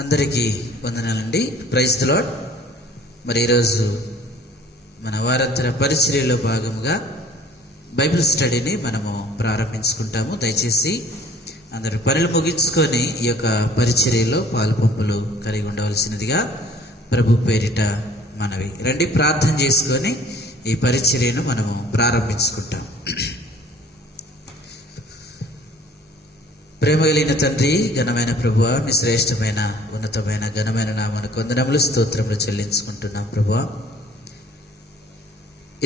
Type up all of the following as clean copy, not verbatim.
అందరికీ వందనాలండి. Praise the Lord. మరి ఈరోజు మన వారాంతర పరిచర్యలో భాగంగా బైబిల్ స్టడీని మనము ప్రారంభించుకుంటాము. దయచేసి అందరు పనులు ముగించుకొని ఈ యొక్క పరిచర్యలో పాలుపంపులు కలిగి ఉండవలసినదిగా ప్రభు పేరిట మనవి. రండి, ప్రార్థన చేసుకొని ఈ పరిచర్యను మనము ప్రారంభించుకుంటాం. ప్రేమ కలిగిన తండ్రి, ఘనమైన ప్రభువా, మీ శ్రేష్టమైన ఉన్నతమైన ఘనమైన నామమునకు వందనములు స్తోత్రములు చెల్లించుకుంటున్నాం. ప్రభువా,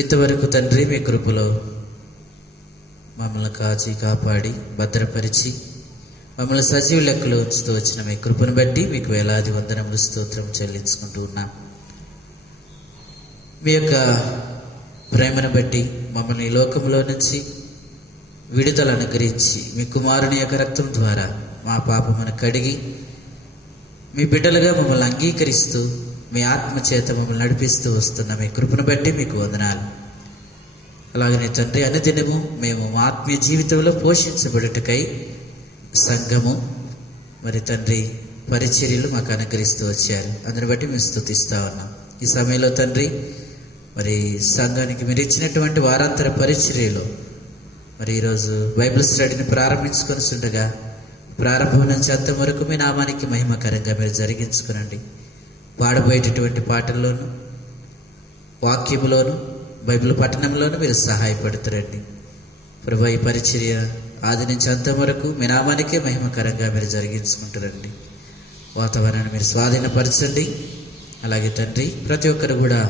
ఇంతవరకు తండ్రి మీ కృపలో మమ్మల్ని కాచి కాపాడి భద్రపరిచి మమ్మల్ని సజీవ లెక్కలో ఉంచుతూ వచ్చిన మీ కృపను బట్టి మీకు వేలాది వందనములు స్తోత్రం చెల్లించుకుంటూ ఉన్నాం. మీ యొక్క ప్రేమను బట్టి మమ్మల్ని ఈ లోకంలో నుంచి విడుదల అనుగ్రహించి మీ కుమారుని యొక్క రక్తం ద్వారా మా పాపమును కడిగి మీ బిడ్డలుగా మమ్మల్ని అంగీకరిస్తూ మీ ఆత్మ చేత మమ్మల్ని నడిపిస్తూ వస్తున్న మీ కృపను బట్టి మీకు వందనాలు. అలాగనే తండ్రి, అనుదినము మేము మా ఆత్మీయ జీవితంలో పోషించబడుటకై సంఘము మరి తండ్రి పరిచర్యలు మాకు అనుగ్రహిస్తూ వచ్చారు. అందుని బట్టి మేము స్తుతిస్తా ఉన్నాం. ఈ సమయంలో తండ్రి, మరి సంఘానికి మీరు ఇచ్చినటువంటి వారాంతర పరిచర్యలో మరి ఈరోజు బైబిల్ స్టడీని ప్రారంభించుకొని ఉండగా ప్రారంభం నుంచి అంత వరకు మీ నామానికి మహిమకరంగా మీరు జరిగించుకునండి. పాడబోయేటటువంటి పాటల్లోనూ వాక్యములోను బైబిల్ పఠనంలోనూ మీరు సహాయపడుతురండి. ప్రభు, ఈ పరిచర్య ఆది నుంచి అంత వరకు మీ నామానికే మహిమకరంగా మీరు జరిగించుకుంటారండి. వాతావరణాన్ని మీరు స్వాధీనపరచండి. అలాగే తండ్రి, ప్రతి ఒక్కరు కూడా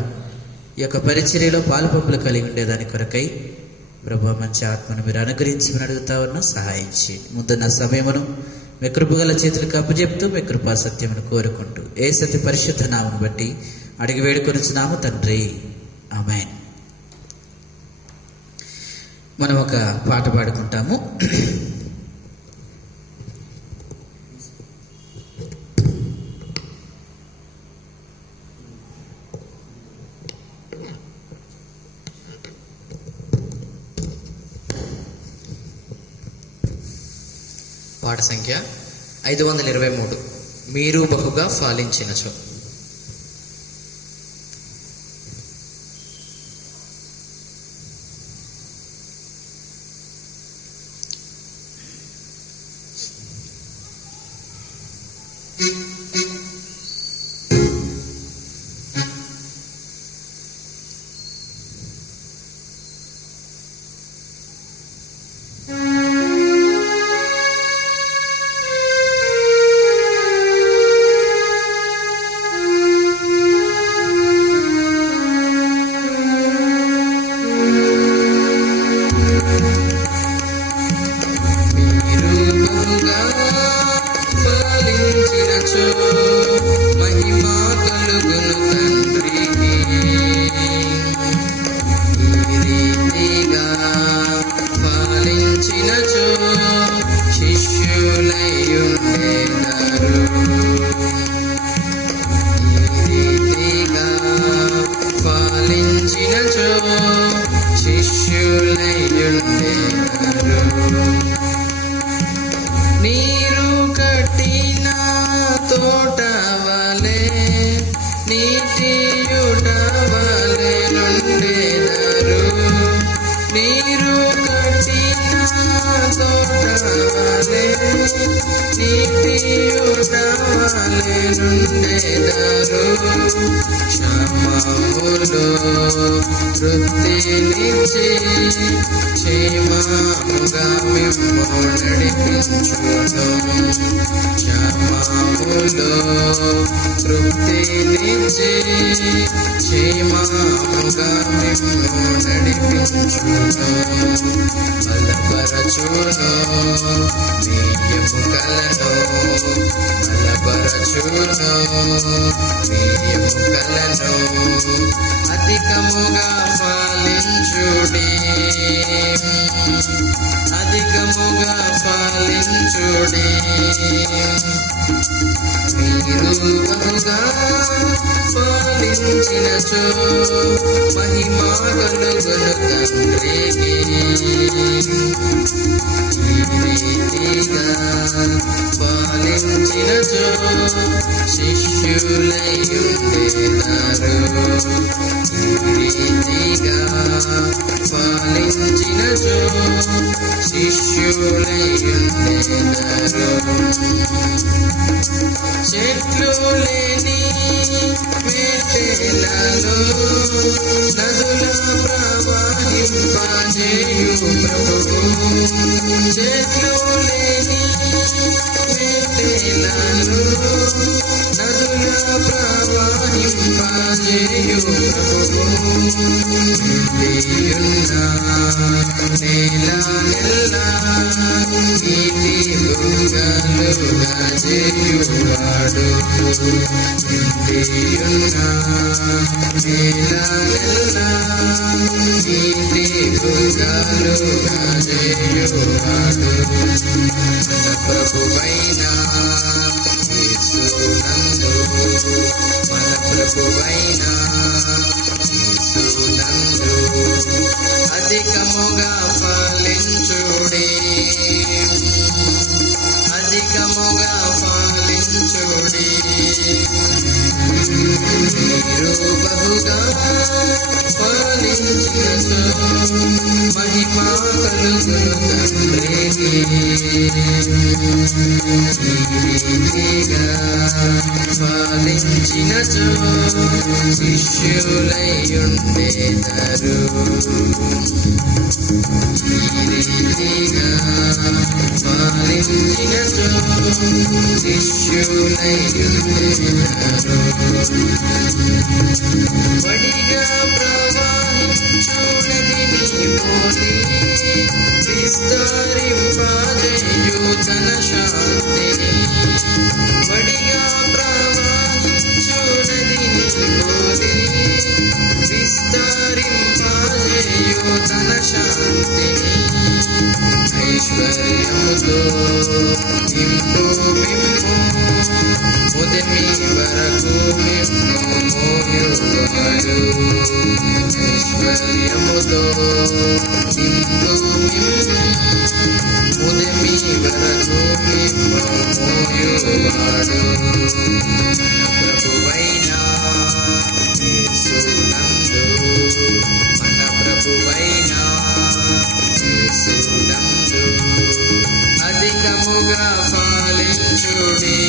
ఈ యొక్క పరిచర్యలో పాలుపంపులు కలిగి ఉండేదాని కొరకై ప్రభు మంచి ఆత్మను మీరు అనుగ్రహించమని అడుగుతా ఉన్నా, సహాయం చేయండి. ముందున్న సమయమును మీ కృపగల చేతులకు అప్పచెప్తూ మీ కృపా సత్యమును కోరుకుంటూ ఏ సత్య పరిశుద్ధ నామను బట్టి అడిగి వేడుకొనుచున్నాము తండ్రి, ఆమేన్. మనం ఒక పాట పాడుకుంటాము. పాట సంఖ్య 523. మీరు బహుగా ఫలించినచో. అధికముగా ఫలించుడి. మీరు బహుగా ఫలించినచో మహిమా కలుగును తండ్రికి. ఈ రీతిగా ఫలించినచో ఫలించినచో శిష్యులై ఉండేదారు. ఈ రీతిగా ఫలించినచో శిష్యులై ఉండేదారు. చెట్లు లేని మేటలలో నదుల ప్రవాహింపజేయు ప్రభువు. చెట్లు లేని మేటలలో నదుల ప్రవాహింపజేయు ప్రభువు. నిండియున్న నేల నెల్లా నీటి బుగ్గలుగా చేయువాడు. నిండియున్న నేల నెల్లా నీటి బుగ్గలుగా చేయువాడు. మన ప్రభువైన యేసునందు, మన ప్రభువైన యేసునందు అధికముగా ఫలించుడి, అధికముగా ఫలించుడి. మీరు బహుగా ఫలించినచో మహిమ కలుగును తండ్రికి. రీతిగా ఫలించినచో శిష్యులై ఉండేదారు. రీతిగా ఫలించినచో శిష్యులై ఉండేదారు. వడిగా ప్రవాహించు నదిని పోలి విస్తరింపజేయు తన శాంతిని. వడిగా ప్రవాహించు నదిని పోలి విస్తరింపజేయు తన శాంతిని. ఐశ్వర్యముతో నింపు మిమ్ము ఉదమి వరకు మిమ్ము మోయువాడు. ఐశ్వర్యముతో నింపు మిమ్ము ఉదమి వరకు మిమ్ము మోయువాడు. మన ప్రభువైన యేసునందు, మన ప్రభువైన యేసునందు అధికముగా ఫలించుడి,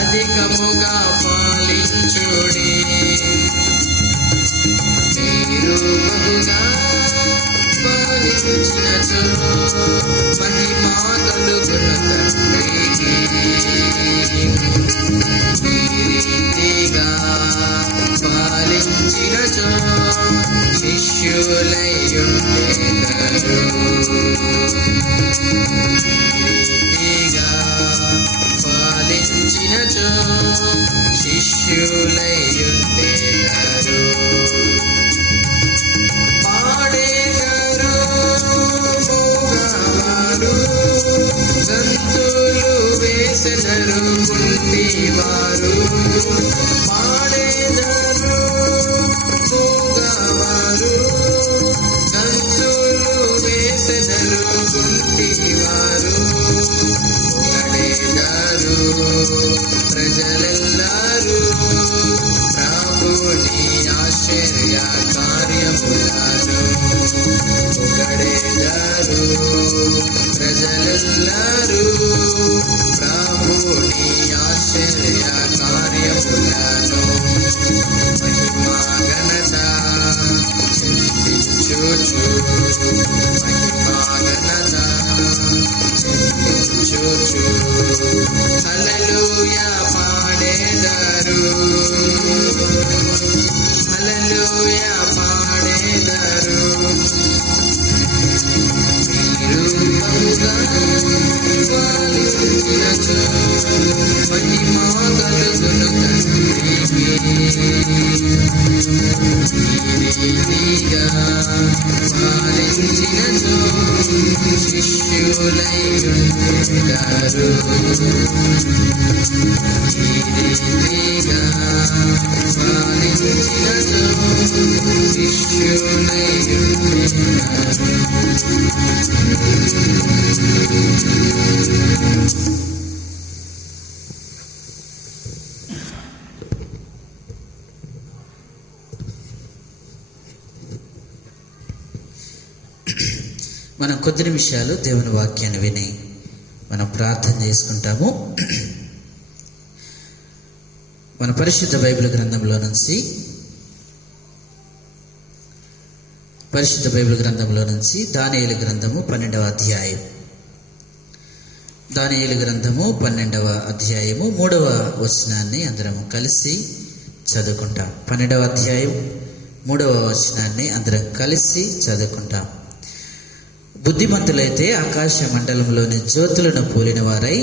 అధికముగా ఫలించుడి. మీరు బహుగా ఫలించినచో మహిమ కలుగును తండ్రికి. ఈ రీతిగా ఫలించినచో శిష్యులై ఉండేదారు. రీతిగా ఫలించినచో శిష్యులై ఉండేదారు. పాడేదారు మోగవారు, గంతులు వేసెదరు కుంటివారు. పాడేదారు మోగవారు, గంతులు వేసెదరు కుంటివారు. పొగడేదారు ప్రజలెల్లారు ప్రభుని ఆశ్చర్య కార్యములను. పొగడేదారు ప్రజలెల్లారు ప్రభుని ఆశ్చర్య కార్యములను. మహిమా ఘనత చెల్లించుచు, మహిమా ఘనత చెల్లించుచు హల్లెలూయా పాడేదారు, హల్లెలూయా పాడేదారు. మీరు బహుగా ఫలించినచో మహిమా కలుగును తండ్రికి. ఈ రీతిగా ఫలించినచో శిష్యులై శిష్యులయ్యుండెదరు. ఈ రీతిగా పాలించినచో శిష్యులయ్యుండెదరు. మనం కొద్ది నిమిషాలు దేవుని వాక్యాన్ని విని మనం ప్రార్థన చేసుకుంటాము. మన పరిశుద్ధ బైబిల్ గ్రంథంలో నుంచి దానియేలు గ్రంథము 12వ అధ్యాయం. దానియేలు గ్రంథము 12వ అధ్యాయము 3వ వచనాన్ని అందరం కలిసి చదువుకుంటాం. 12వ అధ్యాయం 3వ వచనాన్ని అందరం కలిసి చదువుకుంటాం. బుద్ధిమంతులైతే ఆకాశ మండలంలోని జ్యోతులను పోలిన వారై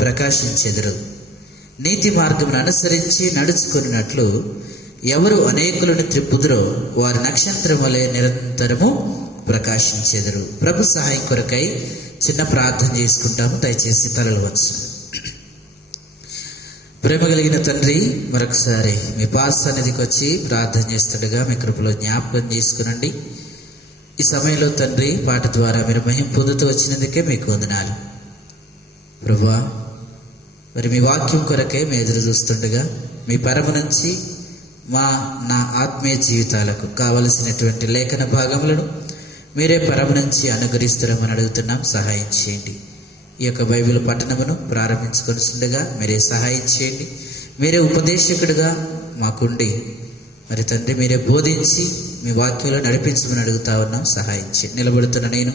ప్రకాశించెదరు. నీతి మార్గమును అనుసరించి నడుచుకున్నట్లు ఎవరు అనేకులను త్రిప్పుదురో వారి నక్షత్రం వలె నిరంతరము ప్రకాశించెదరు. ప్రభు సహాయం కొరకై చిన్న ప్రార్థన చేసుకుంటాము. దయచేసి తలలు వచ్చు. ప్రేమ కలిగిన తండ్రి, మరొకసారి మీ పాస్ సన్నిధికి వచ్చి ప్రార్థన చేస్తుండగా మీ కృపలో జ్ఞాపకం చేసుకునండి. ఈ సమయంలో తండ్రి పాట ద్వారా మీరు మహిమ పొందుతూ వచ్చినందుకే మీకు వందనాలు ప్రభువా. మరి మీ వాక్యం కొరకే మేము ఎదురు చూస్తుండగా మీ పరమ నుంచి నా ఆత్మీయ జీవితాలకు కావలసినటువంటి లేఖన భాగములను మీరే పరమ నుంచి అనుగ్రహిస్తారని అడుగుతున్నాం. సహాయం చేయండి. ఈ యొక్క బైబిల్ పఠనమును ప్రారంభించుకొనిస్తుండగా మీరే సహాయం చేయండి. మీరే ఉపదేశకుడిగా మాకుండి మరి తండ్రి మీరే బోధించి మీ వాక్యంలో నడిపించమని అడుగుతా ఉన్నాం. సహాయం చేయండి. నిలబడుతున్న నేను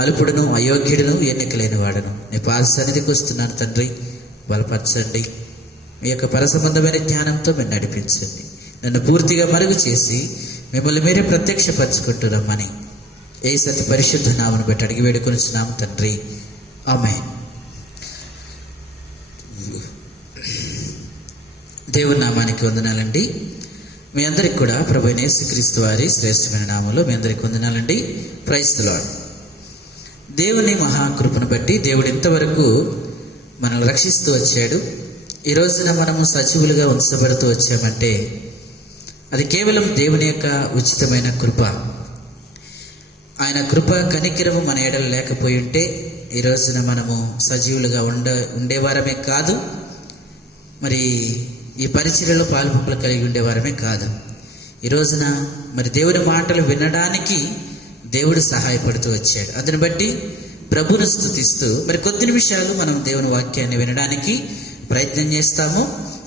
అల్పుడును, అయోగ్యుడును, ఎన్నికలేని వాడును నీ పాద సన్నిధికి వస్తున్నాను తండ్రి. బలపరచండి. మీ యొక్క పరసంబంధమైన జ్ఞానంతో మీరు నడిపించండి. నన్ను పూర్తిగా మరుగు చేసి మిమ్మల్ని మీరే ప్రత్యక్షపరచుకుంటున్నామని యేసు అతి పరిశుద్ధ నామమును బట్టి అడిగి వేడుకొనిచున్నాము తండ్రి. ఆమేన్. దేవుని నామానికి వందనాలండి. మీ అందరికి కూడా ప్రభు అయిన యేసుక్రీస్తు వారి శ్రేష్టమైన నామంలో మీ అందరికి వందనాలండి. Praise the Lord. దేవుని మహాకృపను బట్టి దేవుడు ఇంతవరకు మనల్ని రక్షిస్తూ వచ్చాడు. ఈ రోజున మనము సజీవులుగా ఉంచబడుతూ వచ్చామంటే అది కేవలం దేవుని యొక్క ఉచితమైన కృప. ఆయన కృప కనికరము మన ఎడల లేకపోయి ఉంటే ఈ రోజున మనము సజీవులుగా ఉండేవారమే కాదు, మరి ఈ పరిచర్యలో పాలుపంపులు కలిగి ఉండేవారమే కాదు. ఈ రోజున మరి దేవుని మాటలు వినడానికి దేవుడు సహాయపడుతూ వచ్చాడు. అందుని బట్టి ప్రభువును స్తుతిస్తూ మరి కొద్ది నిమిషాలు మనం దేవుని వాక్యాన్ని వినడానికి ప్రయత్నం చేస్తాము.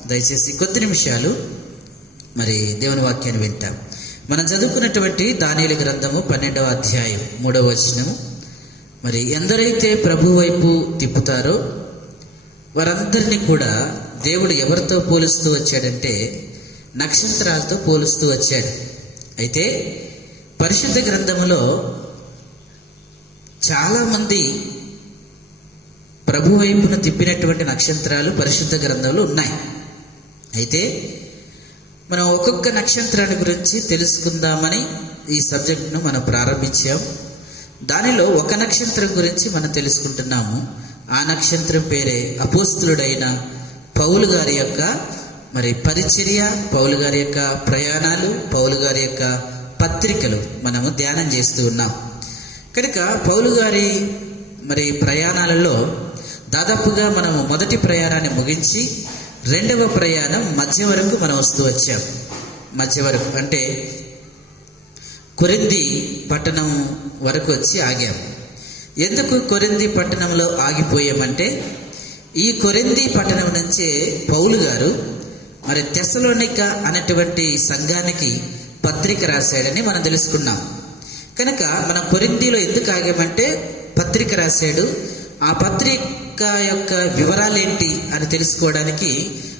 దయచేసి కొద్ది నిమిషాలు మరి దేవుని వాక్యాన్ని వింటాం. మనం చదువుకున్నటువంటి దానియేలు గ్రంథము 12వ అధ్యాయం 3వ వచనము. మరి ఎందరైతే ప్రభు వైపు తిప్పుతారో వారందరినీ కూడా దేవుడు ఎవరితో పోలుస్తూ వచ్చాడంటే నక్షత్రాలతో పోలుస్తూ వచ్చాడు. అయితే పరిశుద్ధ గ్రంథములో చాలామంది ప్రభు వైపును తిప్పినటువంటి నక్షత్రాలు పరిశుద్ధ గ్రంథంలో ఉన్నాయి. అయితే మనం ఒక్కొక్క నక్షత్రాన్ని గురించి తెలుసుకుందామని ఈ సబ్జెక్ట్ను మనం ప్రారంభించాం. దానిలో ఒక నక్షత్రం గురించి మనం తెలుసుకుంటున్నాము. ఆ నక్షత్రం పేరే అపోస్తలుడైన పౌలు గారి యొక్క మరి పరిచర్య, పౌలు గారి యొక్క ప్రయాణాలు, పౌలు గారి యొక్క పత్రికలు మనము ధ్యానం చేస్తూ ఉన్నాం. కనుక పౌలు గారి మరి ప్రయాణాలలో దాదాపుగా మనము మొదటి ప్రయాణాన్ని ముగించి రెండవ ప్రయాణం మధ్య వరకు మనం వస్తూ వచ్చాం. మధ్య వరకు అంటే కొరింథీ పట్టణం వరకు వచ్చి ఆగాం. ఎందుకు కొరింథీ పట్టణంలో ఆగిపోయామంటే ఈ కొరింథీ పట్టణం నుంచే పౌలు గారు మరి తెస్సలోనిక అనేటువంటి సంఘానికి పత్రిక రాశాడని మనం తెలుసుకున్నాం. కనుక మనం కొరింథీలో ఎందుకు ఆగామంటే పత్రిక రాశాడు. ఆ పత్రిక యొక్క వివరాలు ఏంటి అని తెలుసుకోవడానికి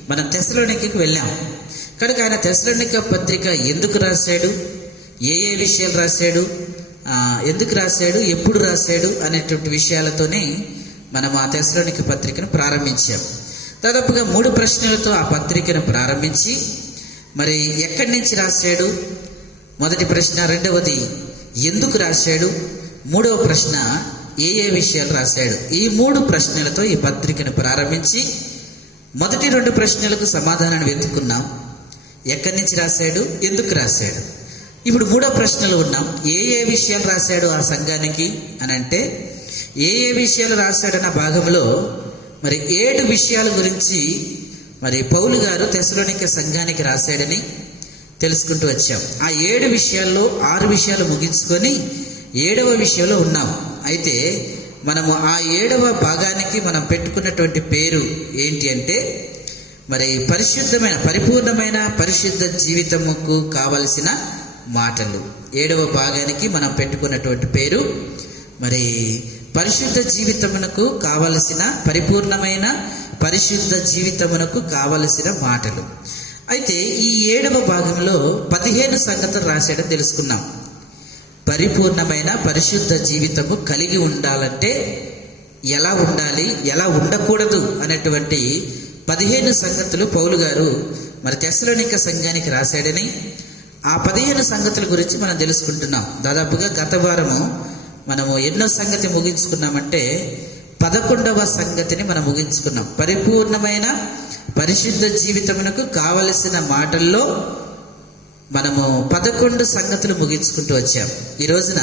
మనం తెస్సలోనికకి వెళ్ళాం. కనుక ఆయన తెస్సలోనిక పత్రిక ఎందుకు రాశాడు, ఏ ఏ విషయాలు రాశాడు, ఎందుకు రాశాడు, ఎప్పుడు రాశాడు అనేటువంటి విషయాలతోనే మనం ఆ తెస్సలోనిక పత్రికను ప్రారంభించాం. దాదాపుగా 3 ప్రశ్నలతో ఆ పత్రికను ప్రారంభించి మరి ఎక్కడి నుంచి రాశాడు, మొదటి ప్రశ్న, రెండవది ఎందుకు రాశాడు, మూడవ ప్రశ్న ఏ ఏ విషయాలు రాశాడు? ఈ 3 ప్రశ్నలతో ఈ పత్రికను ప్రారంభించి మొదటి 2 ప్రశ్నలకు సమాధానాన్ని వెతుక్కున్నాం. ఎక్కడి నుంచి రాశాడు, ఎందుకు రాశాడు. ఇప్పుడు 3వ ప్రశ్నలు ఉన్నాం. ఏ ఏ విషయాలు రాశాడు ఆ సంఘానికి అని అంటే, ఏ ఏ విషయాలు రాశాడన్న భాగంలో మరి 7 విషయాల గురించి మరి పౌలు గారు తెస్సలోనిక సంఘానికి రాశాడని తెలుసుకుంటూ వచ్చాం. ఆ 7 విషయాల్లో 6 విషయాలు ముగించుకొని 7వ విషయంలో ఉన్నాం. అయితే మనము ఆ 7వ భాగానికి మనం పెట్టుకున్నటువంటి పేరు ఏంటి అంటే, మరి పరిపూర్ణమైన పరిశుద్ధ జీవితముకు కావలసిన మాటలు. 7వ భాగానికి మనం పెట్టుకున్నటువంటి పేరు మరి పరిశుద్ధ జీవితమునకు కావలసిన, పరిపూర్ణమైన పరిశుద్ధ జీవితమునకు కావలసిన మాటలు. అయితే ఈ 7వ భాగంలో 15 సంగతులు రాశాడని తెలుసుకున్నాం. పరిపూర్ణమైన పరిశుద్ధ జీవితము కలిగి ఉండాలంటే ఎలా ఉండాలి, ఎలా ఉండకూడదు అనేటువంటి 15 సంగతులు పౌలు గారు మరి తెస్సలోనిక సంఘానికి రాశాడని, ఆ 15 సంగతుల గురించి మనం తెలుసుకుంటున్నాం. దాదాపుగా గత వారము మనము ఎన్నో సంగతి ముగించుకున్నామంటే 11వ సంగతిని మనం ముగించుకున్నాం. పరిపూర్ణమైన పరిశుద్ధ జీవితమునకు కావలసిన మాటల్లో మనము 11 సంగతులు ముగించుకుంటూ వచ్చాం. ఈ రోజున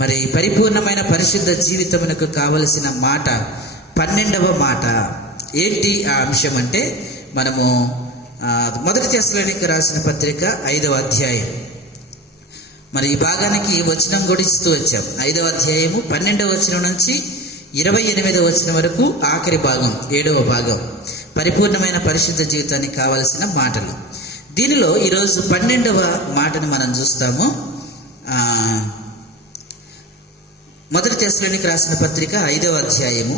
మరి పరిపూర్ణమైన పరిశుద్ధ జీవితమునకు కావలసిన మాట 12వ మాట. ఏంటి ఆ అంశం అంటే, మనము మొదటి తెస్సలోనిక రాసిన పత్రిక 5వ అధ్యాయం మరి ఈ భాగానికి వచనం కూడా ఇస్తూ వచ్చాం. 5వ అధ్యాయము 12వ వచనం నుంచి 28వ వచనం వరకు ఆఖరి భాగం, 7వ భాగం, పరిపూర్ణమైన పరిశుద్ధ జీవితానికి కావలసిన మాటలు. దీనిలో ఈరోజు 12వ మాటను మనం చూస్తాము. మొదటి తెస్సలోనిక రాసిన పత్రిక 5వ అధ్యాయము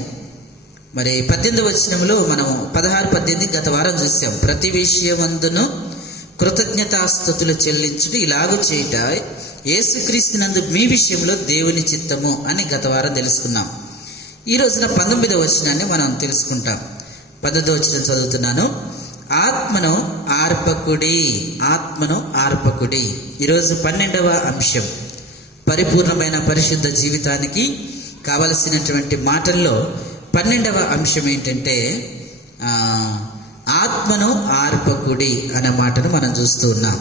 మరి 18వ వచనంలో మనం 16-18 గత వారం చూసాం. ప్రతి విషయమందును కృతజ్ఞతాస్తుతులు చెల్లించుట, ఇలాగు చేయుట యేసుక్రీస్తునందు మీ విషయంలో దేవుని చిత్తము అని గత వారం తెలుసుకున్నాం. ఈ రోజున 19వ వచనాన్ని మనం తెలుసుకుంటాం. 19వ వచనం చదువుతున్నాను. ఆత్మను ఆర్పకుడి. ఈరోజు 12వ అంశం, పరిపూర్ణమైన పరిశుద్ధ జీవితానికి కావలసినటువంటి మాటల్లో 12వ అంశం ఏంటంటే ఆత్మను ఆర్పకుడి అనే మాటను మనం చూస్తూ ఉన్నాం.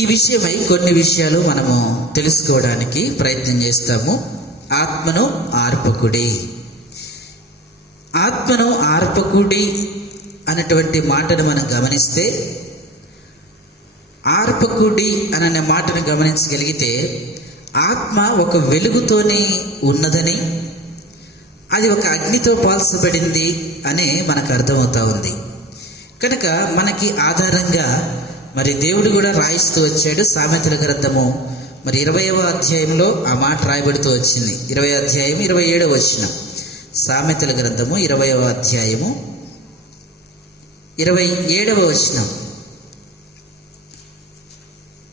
ఈ విషయమై కొన్ని విషయాలు మనము తెలుసుకోవడానికి ప్రయత్నం చేస్తాము. ఆత్మను ఆర్పకుడి అనేటువంటి మాటను మనం గమనిస్తే, ఆర్పకుడి అనే మాటను గమనించగలిగితే, ఆత్మ ఒక వెలుగుతోనే ఉన్నదని, అది ఒక అగ్నితో పోల్చబడింది అని మనకు అర్థమవుతా ఉంది. కనుక మనకి ఆధారంగా మరి దేవుడు కూడా రాయిస్తూ వచ్చాడు. సామెతల గ్రంథము మరి 20వ అధ్యాయంలో ఆ మాట రాయబడుతూ వచ్చింది. 20వ అధ్యాయం 27వ వచనం. సామెతల గ్రంథము 20వ అధ్యాయము 27వ వచనం.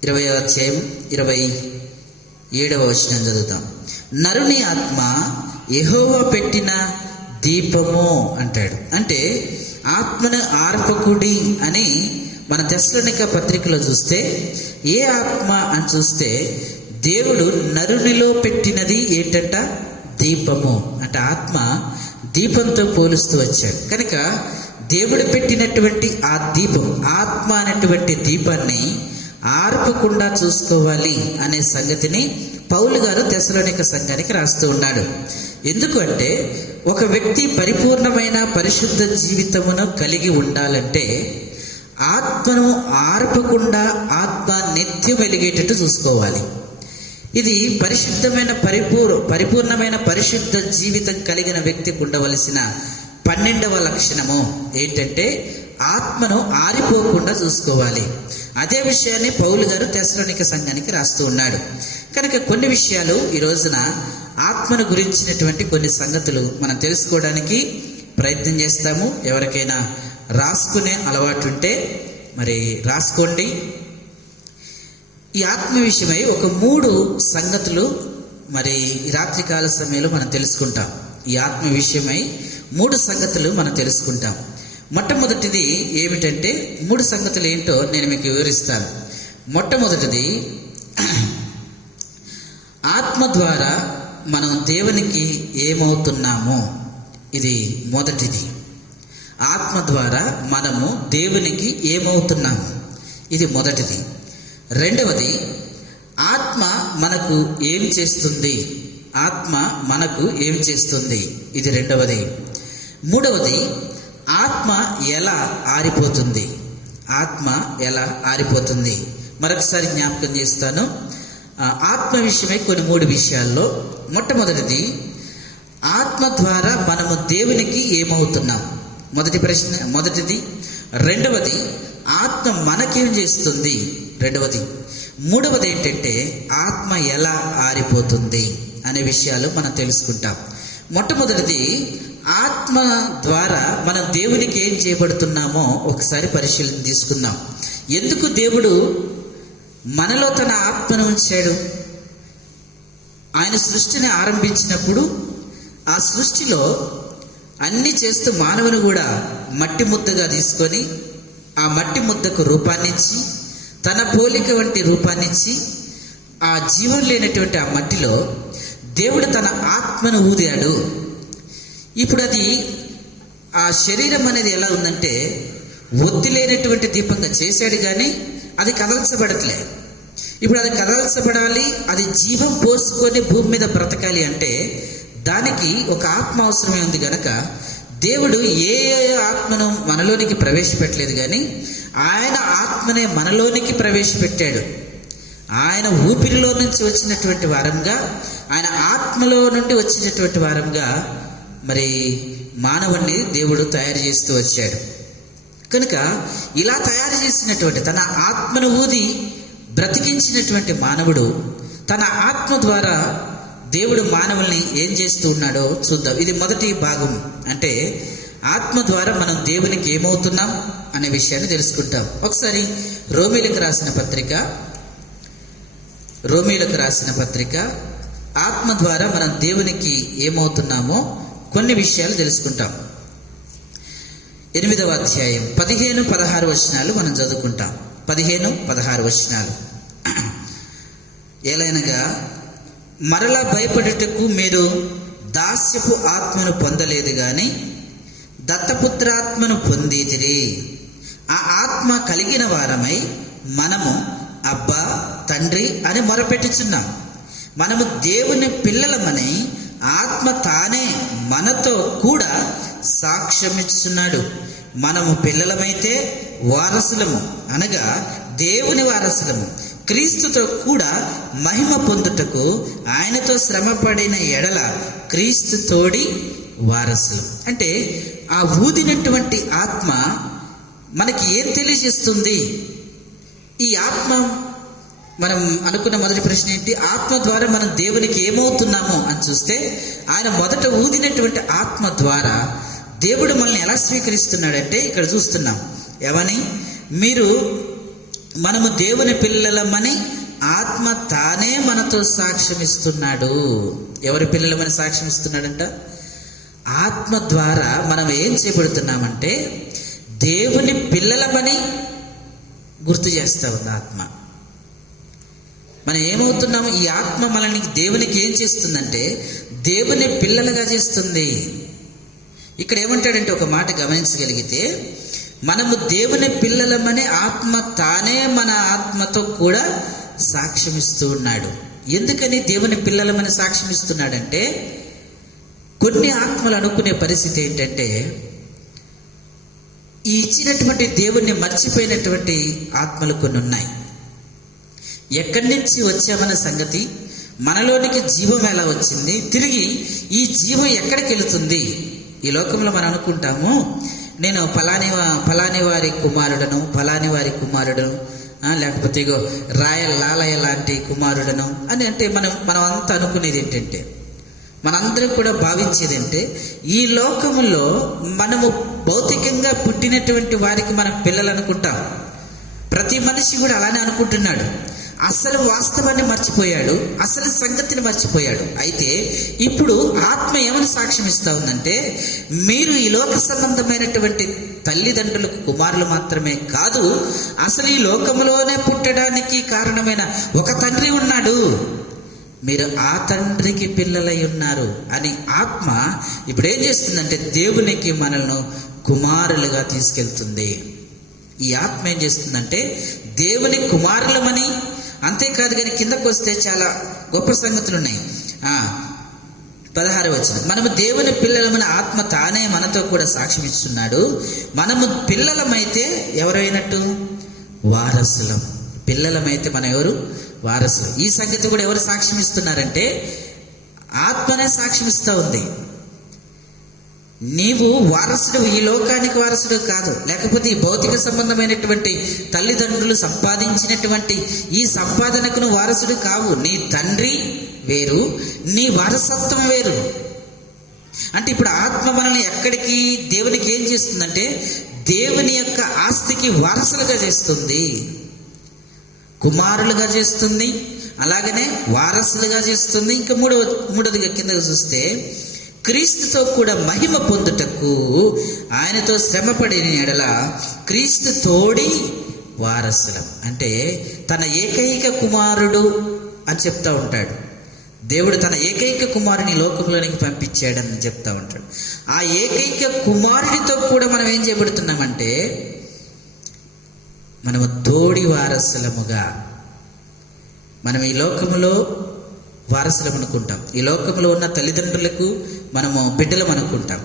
20వ అధ్యాయం 27వ వచనం చదువుతాం. నరుని ఆత్మ యెహోవా పెట్టిన దీపము అంటాడు. అంటే ఆత్మను ఆర్పకుడి అని మన తెస్సలోనిక పత్రికలో చూస్తే, ఏ ఆత్మ అని చూస్తే దేవుడు నరునిలో పెట్టినది ఏంటంట? దీపము. అంటే ఆత్మ దీపంతో పోలుస్తూ వచ్చాడు. కనుక దేవుడు పెట్టినటువంటి ఆ దీపం, ఆత్మ అనేటువంటి దీపాన్ని ఆర్పకుండా చూసుకోవాలి అనే సంగతిని పౌలు గారు తెస్సలోనిక సంఘానికి రాస్తూ ఉన్నాడు. ఎందుకు అంటే, ఒక వ్యక్తి పరిపూర్ణమైన పరిశుద్ధ జీవితమును కలిగి ఉండాలంటే ఆత్మను ఆర్పకుండా ఆత్మ నిత్యం వెలిగేటట్టు చూసుకోవాలి. ఇది పరిపూర్ణమైన పరిశుద్ధ జీవితం కలిగిన వ్యక్తికి ఉండవలసిన 12వ లక్షణము ఏంటంటే, ఆత్మను ఆరిపోకుండా చూసుకోవాలి. అదే విషయాన్ని పౌలు గారు తెస్సలోనిక సంఘానికి రాస్తూ ఉన్నాడు. కనుక కొన్ని విషయాలు ఈ రోజున ఆత్మను గురించినటువంటి కొన్ని సంగతులు మనం తెలుసుకోవడానికి ప్రయత్నం చేస్తాము. ఎవరికైనా రాసుకునే అలవాటు ఉంటే మరి రాసుకోండి. ఈ ఆత్మ విషయమై ఒక 3 సంగతులు మరి ఈ రాత్రికాల సమయంలో మనం తెలుసుకుంటాం. ఈ ఆత్మ విషయమై 3 సంగతులు మనం తెలుసుకుంటాం. మొట్టమొదటిది ఏమిటంటే, 3 సంగతులు ఏంటో నేను మీకు వివరిస్తాను. మొట్టమొదటిది, ఆత్మ ఆత్మ ద్వారా మనం దేవునికి ఏమవుతున్నామో, ఇది మొదటిది. ఆత్మ ద్వారా మనము దేవునికి ఏమవుతున్నాము, ఇది మొదటిది. రెండవది, ఆత్మ మనకు ఏం చేస్తుంది, ఆత్మ మనకు ఏం చేస్తుంది, ఇది రెండవది. మూడవది, ఆత్మ ఎలా ఆరిపోతుంది, ఆత్మ ఎలా ఆరిపోతుంది. మరొకసారి జ్ఞాపకం చేస్తాను. ఆత్మ విషయమై కొన్ని 3 విషయాల్లో. మొట్టమొదటిది, ఆత్మ ద్వారా మనము దేవునికి ఏమవుతున్నాం, మొదటి ప్రశ్న, మొదటిది. రెండవది, ఆత్మ మనకేం చేస్తుంది, రెండవది. మూడవది ఏంటంటే ఆత్మ ఎలా ఆరిపోతుంది అనే విషయాలు మనం తెలుసుకుంటాం. మొట్టమొదటిది, ఆత్మ ద్వారా మనం దేవునికి ఏం చేయబడుతున్నామో ఒకసారి పరిశీలన తీసుకుందాం. ఎందుకు దేవుడు మనలో తన ఆత్మను ఉంచాడు? ఆయన సృష్టిని ఆరంభించినప్పుడు ఆ సృష్టిలో అన్ని చేస్తూ మానవుని కూడా మట్టి ముద్దగా తీసుకొని ఆ మట్టి ముద్దకు రూపాన్నిచ్చి, తన పోలిక వంటి రూపాన్నిచ్చి, ఆ జీవం లేనటువంటి ఆ మట్టిలో దేవుడు తన ఆత్మను ఊదాడు. ఇప్పుడు అది, ఆ శరీరం అనేది ఎలా ఉందంటే ఒత్తి లేనటువంటి దీపంగా చేశాడు, కానీ అది కదల్చబడట్లే. ఇప్పుడు అది కదల్చబడాలి, అది జీవం పోసుకొని భూమి మీద బ్రతకాలి అంటే దానికి ఒక ఆత్మ అవసరమే ఉంది గనక దేవుడు ఏ ఆత్మను మనలోనికి ప్రవేశపెట్టలేదు, కానీ ఆయన ఆత్మనే మనలోనికి ప్రవేశపెట్టాడు. ఆయన ఊపిరిలో నుంచి వచ్చినటువంటి వారంగా, ఆయన ఆత్మలో నుండి వచ్చినటువంటి వారంగా మరి మానవుణ్ణి దేవుడు తయారు చేస్తూ వచ్చాడు. కనుక ఇలా తయారు చేసినటువంటి తన ఆత్మను ఊది బ్రతికించినటువంటి మానవుడు తన ఆత్మ ద్వారా దేవుడు మానవుల్ని ఏం చేస్తూ ఉన్నాడో చూద్దాం. ఇది మొదటి భాగం. అంటే ఆత్మ ద్వారా మనం దేవునికి ఏమవుతున్నాం అనే విషయాన్ని తెలుసుకుంటాం. ఒకసారి రోమీలకు రాసిన పత్రిక ఆత్మ ద్వారా మనం దేవునికి ఏమవుతున్నామో కొన్ని విషయాలు తెలుసుకుంటాం. 8వ అధ్యాయం 15-16 వచనాలు మనం చదువుకుంటాం. 15-16 వచనాలు. ఏలైనగా మరలా భయపడుటకు మీరు దాస్యపు ఆత్మను పొందలేదు, గాని దత్తపుత్రాత్మను పొందితిరి. ఆ ఆత్మ కలిగిన వారమై మనము అబ్బా తండ్రి అని మొరపెట్టుచున్నాం. మనము దేవుని పిల్లలమని ఆత్మ తానే మనతో కూడా సాక్ష్యమిస్తున్నాడు. మనము పిల్లలమైతే వారసులము, అనగా దేవుని వారసులము, క్రీస్తుతో కూడా మహిమ పొందుటకు ఆయనతో శ్రమపడిన ఎడల క్రీస్తు తోడి వారసులు. అంటే ఆ ఊదినటువంటి ఆత్మ మనకి ఏం తెలియజేస్తుంది? ఈ ఆత్మ, మనం అనుకున్న మొదటి ప్రశ్న ఏంటి? ఆత్మ ద్వారా మనం దేవునికి ఏమవుతున్నామో అని చూస్తే, ఆయన మొదట ఊదినటువంటి ఆత్మ ద్వారా దేవుడు మనల్ని ఎలా స్వీకరిస్తున్నాడంటే ఇక్కడ చూస్తున్నాం. ఏమని? మనము దేవుని పిల్లలమని ఆత్మ తానే మనతో సాక్ష్యం ఇస్తున్నాడు. ఎవరి పిల్లలమని సాక్ష్యం ఇస్తున్నాడంట? ఆత్మ ద్వారా మనం ఏం చేయబడుతున్నామంటే దేవుని పిల్లలమని గుర్తు చేస్తా ఉంది ఆత్మ. మనం ఏమవుతున్నాము? ఈ ఆత్మ మనల్ని దేవునికి ఏం చేస్తుందంటే దేవుని పిల్లలుగా చేస్తుంది. ఇక్కడ ఏమంటాడంటే, ఒక మాట గమనించగలిగితే, మనము దేవుని పిల్లలమని ఆత్మ తానే మన ఆత్మతో కూడా సాక్ష్యమిస్తూ ఉన్నాడు. ఎందుకని దేవుని పిల్లలమని సాక్ష్యమిస్తున్నాడంటే, కొన్ని ఆత్మలు అనుకునే పరిస్థితి ఏంటంటే, ఈ ఇచ్చినటువంటి దేవుణ్ణి మర్చిపోయినటువంటి ఆత్మలు కొన్ని ఉన్నాయి. ఎక్కడి నుంచి వచ్చామన్న సంగతి, మనలోనికి జీవం ఎలా వచ్చింది, తిరిగి ఈ జీవం ఎక్కడికి వెళుతుంది? ఈ లోకంలో మనం అనుకుంటాము, నేను ఫలాని వారి కుమారుడను, లేకపోతే ఇగో లాలయ్య లాంటి కుమారుడను అని. అంటే మనం అంతా అనుకునేది ఏంటంటే, మనందరం కూడా భావించేది అంటే, ఈ లోకములో మనము భౌతికంగా పుట్టినటువంటి వారికి మనం పిల్లలు అనుకుంటాం. ప్రతి మనిషి కూడా అలానే అనుకుంటున్నాడు. అసలు వాస్తవాన్ని మర్చిపోయాడు, అసలు సంగతిని మర్చిపోయాడు. అయితే ఇప్పుడు ఆత్మ ఏమని సాక్ష్యం ఇస్తా ఉందంటే, మీరు ఈ లోక సంబంధమైనటువంటి తల్లిదండ్రులకు కుమారులు మాత్రమే కాదు, అసలు ఈ లోకంలోనే పుట్టడానికి కారణమైన ఒక తండ్రి ఉన్నాడు. మీరు ఆ తండ్రికి పిల్లలై ఉన్నారు అని ఆత్మ ఇప్పుడు ఏం చేస్తుందంటే దేవునికి మనల్ని కుమారులుగా తీసుకెళ్తుంది. ఈ ఆత్మ ఏం చేస్తుందంటే దేవుని కుమారులమని, అంతేకాదు కానీ కిందకు వస్తే చాలా గొప్ప సంగతులు ఉన్నాయి. 16వ వచనం, మనము దేవుని పిల్లలమని ఆత్మ తానే మనతో కూడా సాక్ష్యం ఇస్తున్నాడు. మనము పిల్లలమైతే ఎవరైనట్టు? వారసులం. పిల్లలమైతే మనం ఎవరు? వారసులు. ఈ సంగతి కూడా ఎవరు సాక్ష్యం ఇస్తున్నారంటే ఆత్మనే సాక్ష్యం ఇస్తూ ఉంది. నీవు వారసుడు, ఈ లోకానికి వారసుడు కాదు, లేకపోతే ఈ భౌతిక సంబంధమైనటువంటి తల్లిదండ్రులు సంపాదించినటువంటి ఈ సంపాదనకు నువ్వు వారసుడు కావు. నీ తండ్రి వేరు, నీ వారసత్వం వేరు. అంటే ఇప్పుడు ఆత్మ మనల్ని ఎక్కడికి, దేవునికి ఏం చేస్తుందంటే దేవుని యొక్క ఆస్తికి వారసులుగా చేస్తుంది, కుమారులుగా చేస్తుంది, అలాగనే వారసులుగా చేస్తుంది. ఇంకా మూడవదిగా కిందకు చూస్తే క్రీస్తుతో కూడా మహిమ పొందుటకు ఆయనతో శ్రమపడిన ఎడల క్రీస్తు తోడి వారసులం. అంటే తన ఏకైక కుమారుడు అని చెప్తా ఉంటాడు. దేవుడు తన ఏకైక కుమారుని లోకంలోనికి పంపించాడని చెప్తా ఉంటాడు. ఆ ఏకైక కుమారుడితో కూడా మనం ఏం చేయబడుతున్నామంటే మనము తోడి వారసులముగా, మనం ఈ లోకములో వారసులం అనుకుంటాం, ఈ లోకంలో ఉన్న తల్లిదండ్రులకు మనము బిడ్డలం అనుకుంటాం.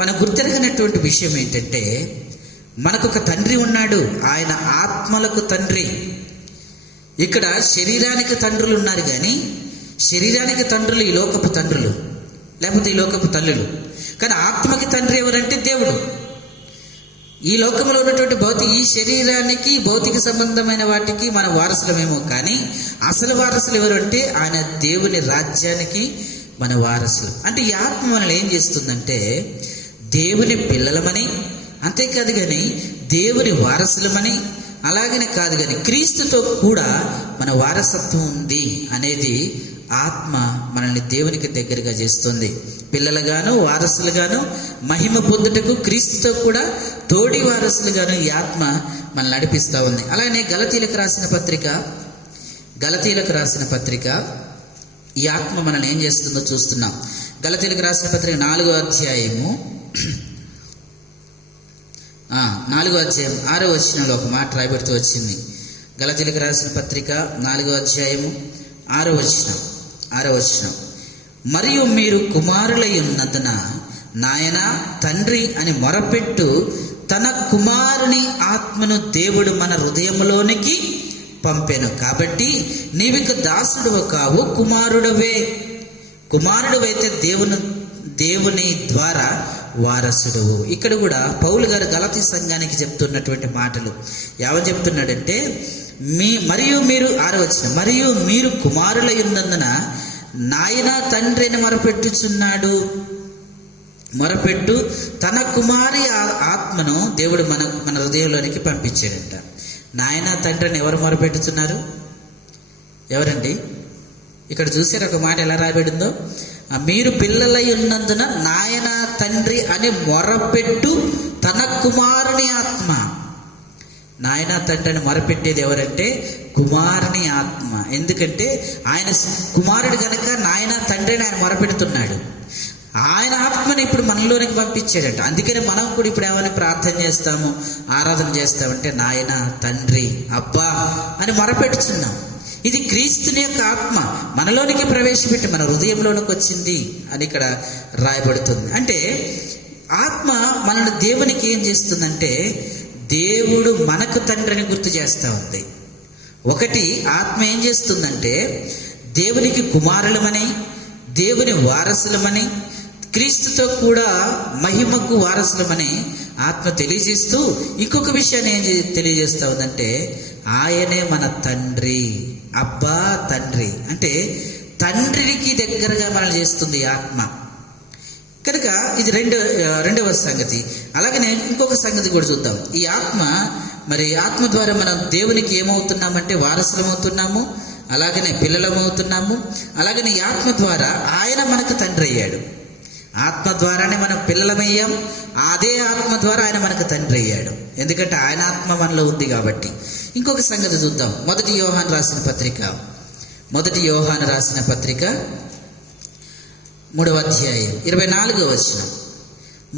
మనం గుర్తెరగనటువంటి విషయం ఏంటంటే మనకు ఒక తండ్రి ఉన్నాడు, ఆయన ఆత్మలకు తండ్రి. ఇక్కడ శరీరానికి తండ్రులు ఉన్నారు, కానీ శరీరానికి తండ్రులు ఈ లోకపు తండ్రులు, లేకపోతే ఈ లోకపు తల్లులు. కానీ ఆత్మకి తండ్రి ఎవరంటే దేవుడు. ఈ లోకంలో ఉన్నటువంటి ఈ శరీరానికి భౌతిక సంబంధమైన వాటికి మన వారసులమేమో, కానీ అసలు వారసులు ఎవరు అంటే ఆయన దేవుని రాజ్యానికి మన వారసులు. అంటే ఈ ఆత్మ మనల్ని ఏం చేస్తుందంటే దేవుని పిల్లలమని, అంతేకాదు కానీ దేవుని వారసులమని, అలాగనే కాదు కానీ క్రీస్తుతో కూడా మన వారసత్వం ఉంది అనేది ఆత్మ మనల్ని దేవునికి దగ్గరగా చేస్తుంది. పిల్లలుగాను వారసులుగాను మహిమ పొందుటకు క్రీస్తుతో కూడా తోడి వారసులుగాను ఈ ఆత్మ మనల్ని నడిపిస్తూ ఉంది. అలానే గలతీలకు రాసిన పత్రిక ఈ ఆత్మ మనల్ని ఏం చేస్తుందో చూస్తున్నాం. గలతీలకు రాసిన పత్రిక 4వ అధ్యాయము 6వ వచనంలో ఒక మాట రాయబడుతూ వచ్చింది. గలతీలకు రాసిన పత్రిక 4వ అధ్యాయము 6వ వచనం, మరియు మీరు కుమారులై ఉన్నందున నాయన తండ్రి అని మొరపెట్టు తన కుమారుని ఆత్మను దేవుడు మన హృదయంలోనికి పంపెను. కాబట్టి నీవిక దాసుడువు కావు, కుమారుడవైతే దేవుని ద్వారా వారసుడువు. ఇక్కడ కూడా పౌలు గారు గలతీ సంఘానికి చెప్తున్నటువంటి మాటలు ఏమని చెప్తున్నాడంటే మరియు మీరు 6వ వచనం, మరియు మీరు కుమారులై ఉన్నందున నాయన తండ్రి అని మొరపెట్టు తన కుమారి ఆత్మను దేవుడు మన హృదయంలోనికి పంపించాడంట. నాయన తండ్రిని ఎవరు మొరపెట్టుతున్నారు? ఎవరండి? ఇక్కడ చూసారు ఒక మాట ఎలా రాయబడిందో, మీరు పిల్లలై ఉన్నందున నాయన తండ్రి అని మొరపెట్టు తన కుమారుని ఆత్మ. నాయన తండ్రి అని మొరపెట్టేది ఎవరంటే కుమారుని ఆత్మ. ఎందుకంటే ఆయన కుమారుడు గనక నాయన తండ్రిని ఆయన మొరపెడుతున్నాడు. ఆయన ఆత్మని ఇప్పుడు మనలోనికి పంపించాడట. అందుకని మనం కూడా ఇప్పుడు ఏమైనా ప్రార్థన చేస్తాము, ఆరాధన చేస్తామంటే నాయన తండ్రి అబ్బా అని మొరపెడుతున్నాం. ఇది క్రీస్తుని యొక్క ఆత్మ మనలోనికి ప్రవేశపెట్టి మన హృదయంలోనికి వచ్చింది అని ఇక్కడ రాయబడుతుంది. అంటే ఆత్మ మనల్ని దేవునికి ఏం చేస్తుందంటే దేవుడు మనకు తండ్రిని గుర్తు చేస్తూ ఉంది. ఒకటి, ఆత్మ ఏం చేస్తుందంటే దేవునికి కుమారులమని, దేవుని వారసులమని, క్రీస్తుతో కూడా మహిమకు వారసులమని ఆత్మ తెలియజేస్తూ ఇంకొక విషయాన్ని ఏం తెలియజేస్తూ ఉందంటే ఆయనే మన తండ్రి, అబ్బా తండ్రి. అంటే తండ్రికి దగ్గరగా మనల్ని చేస్తుంది ఆత్మ. కనుక ఇది రెండవ సంగతి. అలాగనే ఇంకొక సంగతి కూడా చూద్దాం. ఈ ఆత్మ ఆత్మ ద్వారా మనం దేవునికి ఏమవుతున్నామంటే వారసులమవుతున్నాము, అలాగనే పిల్లలమవుతున్నాము. అలాగనే ఈ ఆత్మ ద్వారా ఆయన మనకు తండ్రి అయ్యాడు. ఆత్మ ద్వారానే మనం పిల్లలమయ్యాం, అదే ఆత్మ ద్వారా ఆయన మనకు తండ్రి అయ్యాడు. ఎందుకంటే ఆయన ఆత్మ మనలో ఉంది కాబట్టి. ఇంకొక సంగతి చూద్దాం. 1 యోహాను రాసిన పత్రిక మొదటి యోహాను రాసిన పత్రిక 3వ అధ్యాయం 24వ వచనం.